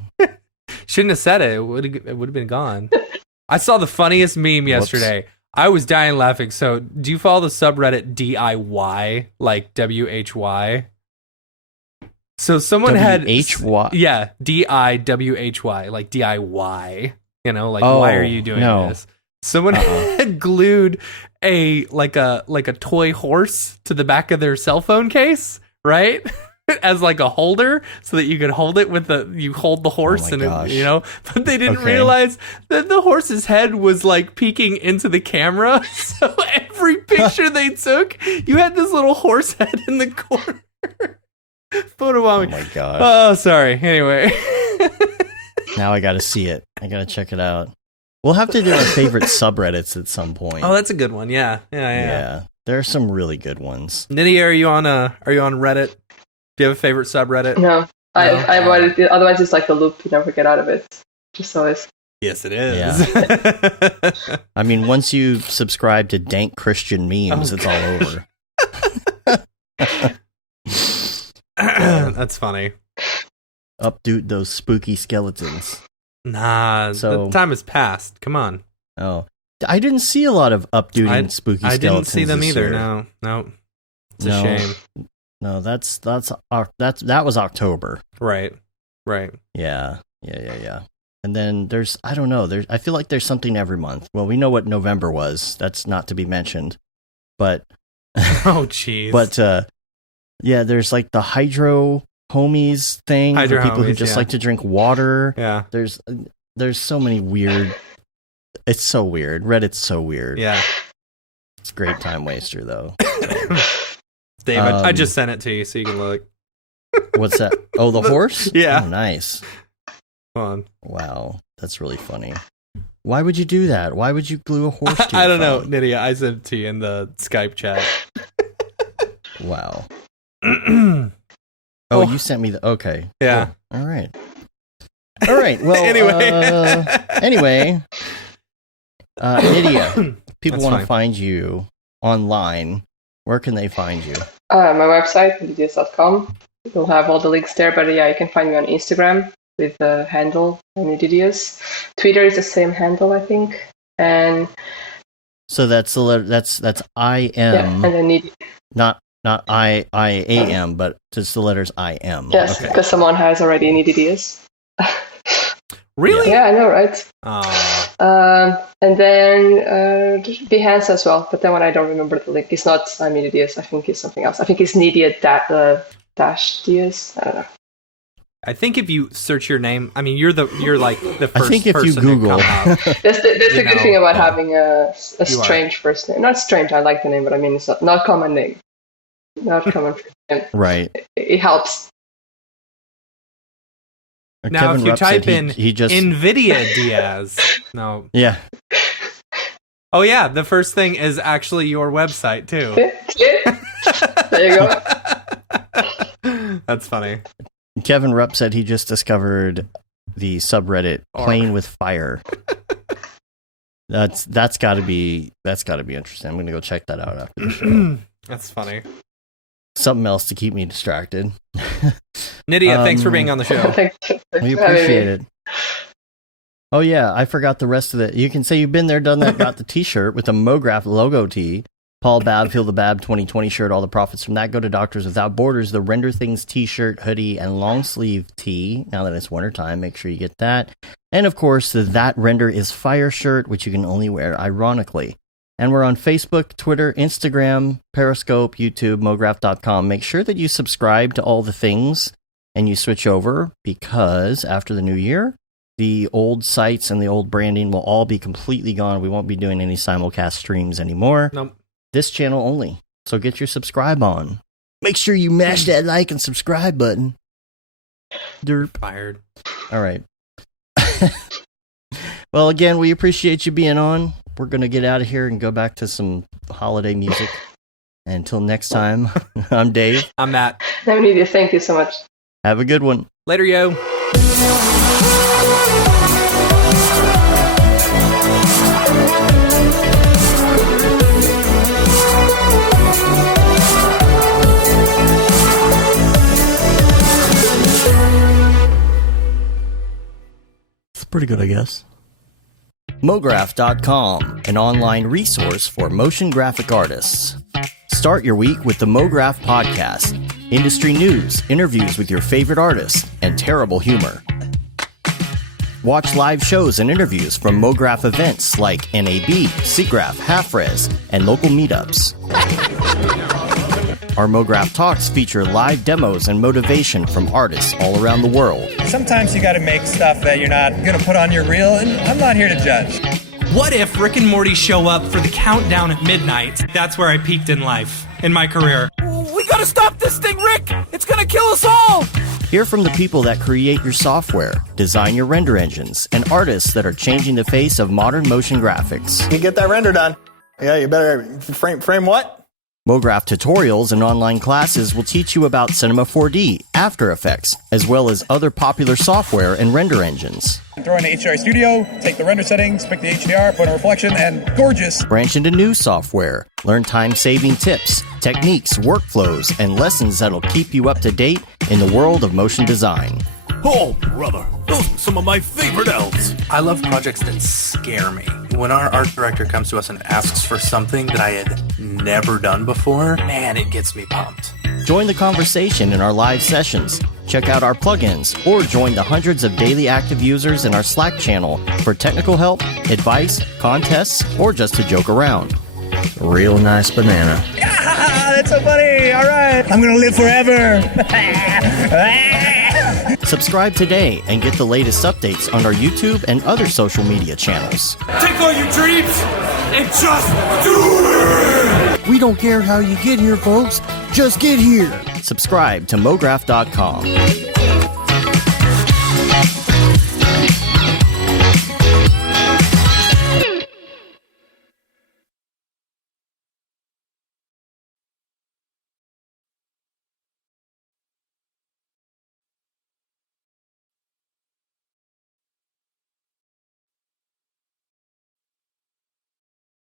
Shouldn't have said it. It would have been gone. I saw the funniest meme yesterday. I was dying laughing. So, do you follow the subreddit DIY, like WHY? So someone had WHY? Yeah, DIWHY, like DIY. You know, like why are you doing this? Someone had glued a toy horse to the back of their cell phone case, right? As like a holder, so that you could hold it with you hold the horse and it, you know. But they didn't realize that the horse's head was like peeking into the camera. So every picture they took, you had this little horse head in the corner. Photobombing. Oh my gosh. Oh, sorry. Anyway. Now I gotta see it. I gotta check it out. We'll have to do our favorite subreddits at some point. Oh, that's a good one. Yeah. There are some really good ones. Nidia, are you on Reddit? Do you have a favorite subreddit? No. I avoided it. Otherwise, it's like a loop. You never get out of it. Just always. Yes, it is. Yeah. I mean, once you subscribe to dank Christian memes, it's all over. That's funny. Updo those spooky skeletons. Nah, the time has passed. Come on. Oh, I didn't see a lot of updoing spooky skeletons. I didn't see them either. Year. No, it's a shame. No, that was October. Right. Yeah. And then I don't know. I feel like there's something every month. Well, we know what November was. That's not to be mentioned. But oh, jeez. But yeah, there's like the hydro homies thing for people who just like to drink water. Yeah. There's so many weird. It's so weird. Reddit's so weird. Yeah. It's a great time waster though. So. Dave, I just sent it to you so you can look. What's that? Oh, the horse? Yeah. Oh, nice. Come on. Wow, that's really funny. Why would you do that? Why would you glue a horse to your I don't phone? know, Nidia. I sent it to you in the Skype chat. Wow. Oh, you sent me the... Okay. Yeah. Cool. All right. Well, anyway. Nidia, people want to find you online. Where can they find you? My website, nidiadias.com. You'll have all the links there, but yeah, you can find me on Instagram with the handle Nidia Dias. Twitter is the same handle, I think. And so that's the letter. That's I am. Yeah, and then Nidia. Not I am, but just the letters I am. Yes, because someone has already Nidia Dias. Really? Yeah, I know, right? And then Behance as well, but that one I don't remember the link. It's not Nidia Dias. I think it's something else. I think it's Nidia dash Dias. I don't know. I think if you search your name, I mean, you're like the first. I think if you Google, that's the good thing about having a strange first name. Not strange. I like the name, but I mean it's not common name. Not common first name. Right. It helps. Now, Kevin if you Rupp type in he just... Nvidia Dias, no. Yeah. Oh yeah, the first thing is actually your website too. There you go. That's funny. Kevin Rupp said he just discovered the subreddit Playing with Fire. That's got to be interesting. I'm gonna go check that out after the show. That's funny. Something else to keep me distracted. Nidia, thanks for being on the show. We appreciate it. Oh yeah, I forgot the rest of it. You can say you've been there, done that, got the t-shirt with the Mograph logo tee. Paul Babb, Feel the Bab 2020 shirt. All the profits from that go to Doctors Without Borders. The Render Things t-shirt, hoodie, and long sleeve tee. Now that it's wintertime, make sure you get that. And of course, the That Render is Fire shirt, which you can only wear ironically. And we're on Facebook, Twitter, Instagram, Periscope, YouTube, Mograph.com. Make sure that you subscribe to all the things and you switch over, because after the new year, the old sites and the old branding will all be completely gone. We won't be doing any simulcast streams anymore. Nope. This channel only. So get your subscribe on. Make sure you mash that like and subscribe button. Derp. Fired. All right. Well, again, we appreciate you being on. We're going to get out of here and go back to some holiday music. Until next time, I'm Dave. I'm Matt. No, Nidia, thank you so much. Have a good one. Later, yo. Pretty good, I guess. Mograph.com, an online resource for motion graphic artists. Start your week with the Mograph podcast. Industry news, interviews with your favorite artists, and terrible humor. Watch live shows and interviews from Mograph events like NAB, SIGGRAPH, Half-Res, and local meetups. Our Mograph Talks feature live demos and motivation from artists all around the world. Sometimes you gotta make stuff that you're not gonna put on your reel, and I'm not here to judge. What if Rick and Morty show up for the countdown at midnight? That's where I peaked in life, in my career. We gotta stop this thing, Rick! It's gonna kill us all! Hear from the people that create your software, design your render engines, and artists that are changing the face of modern motion graphics. You get that render done. Yeah, you better frame what? Mograph tutorials and online classes will teach you about Cinema 4D, After Effects, as well as other popular software and render engines. Throw in the HDR Studio, take the render settings, pick the HDR, put in a reflection, and gorgeous. Branch into new software. Learn time-saving tips, techniques, workflows, and lessons that'll keep you up to date in the world of motion design. Oh, brother, those are some of my favorite elves. I love projects that scare me. When our art director comes to us and asks for something that I had never done before, man, it gets me pumped. Join the conversation in our live sessions. Check out our plugins, or join the hundreds of daily active users in our Slack channel for technical help, advice, contests, or just to joke around. Real nice banana. Ah, that's so funny. All right. I'm gonna live forever. Subscribe today and get the latest updates on our YouTube and other social media channels. Take all your dreams and just do it! We don't care how you get here, folks. Just get here. Subscribe to Mograph.com.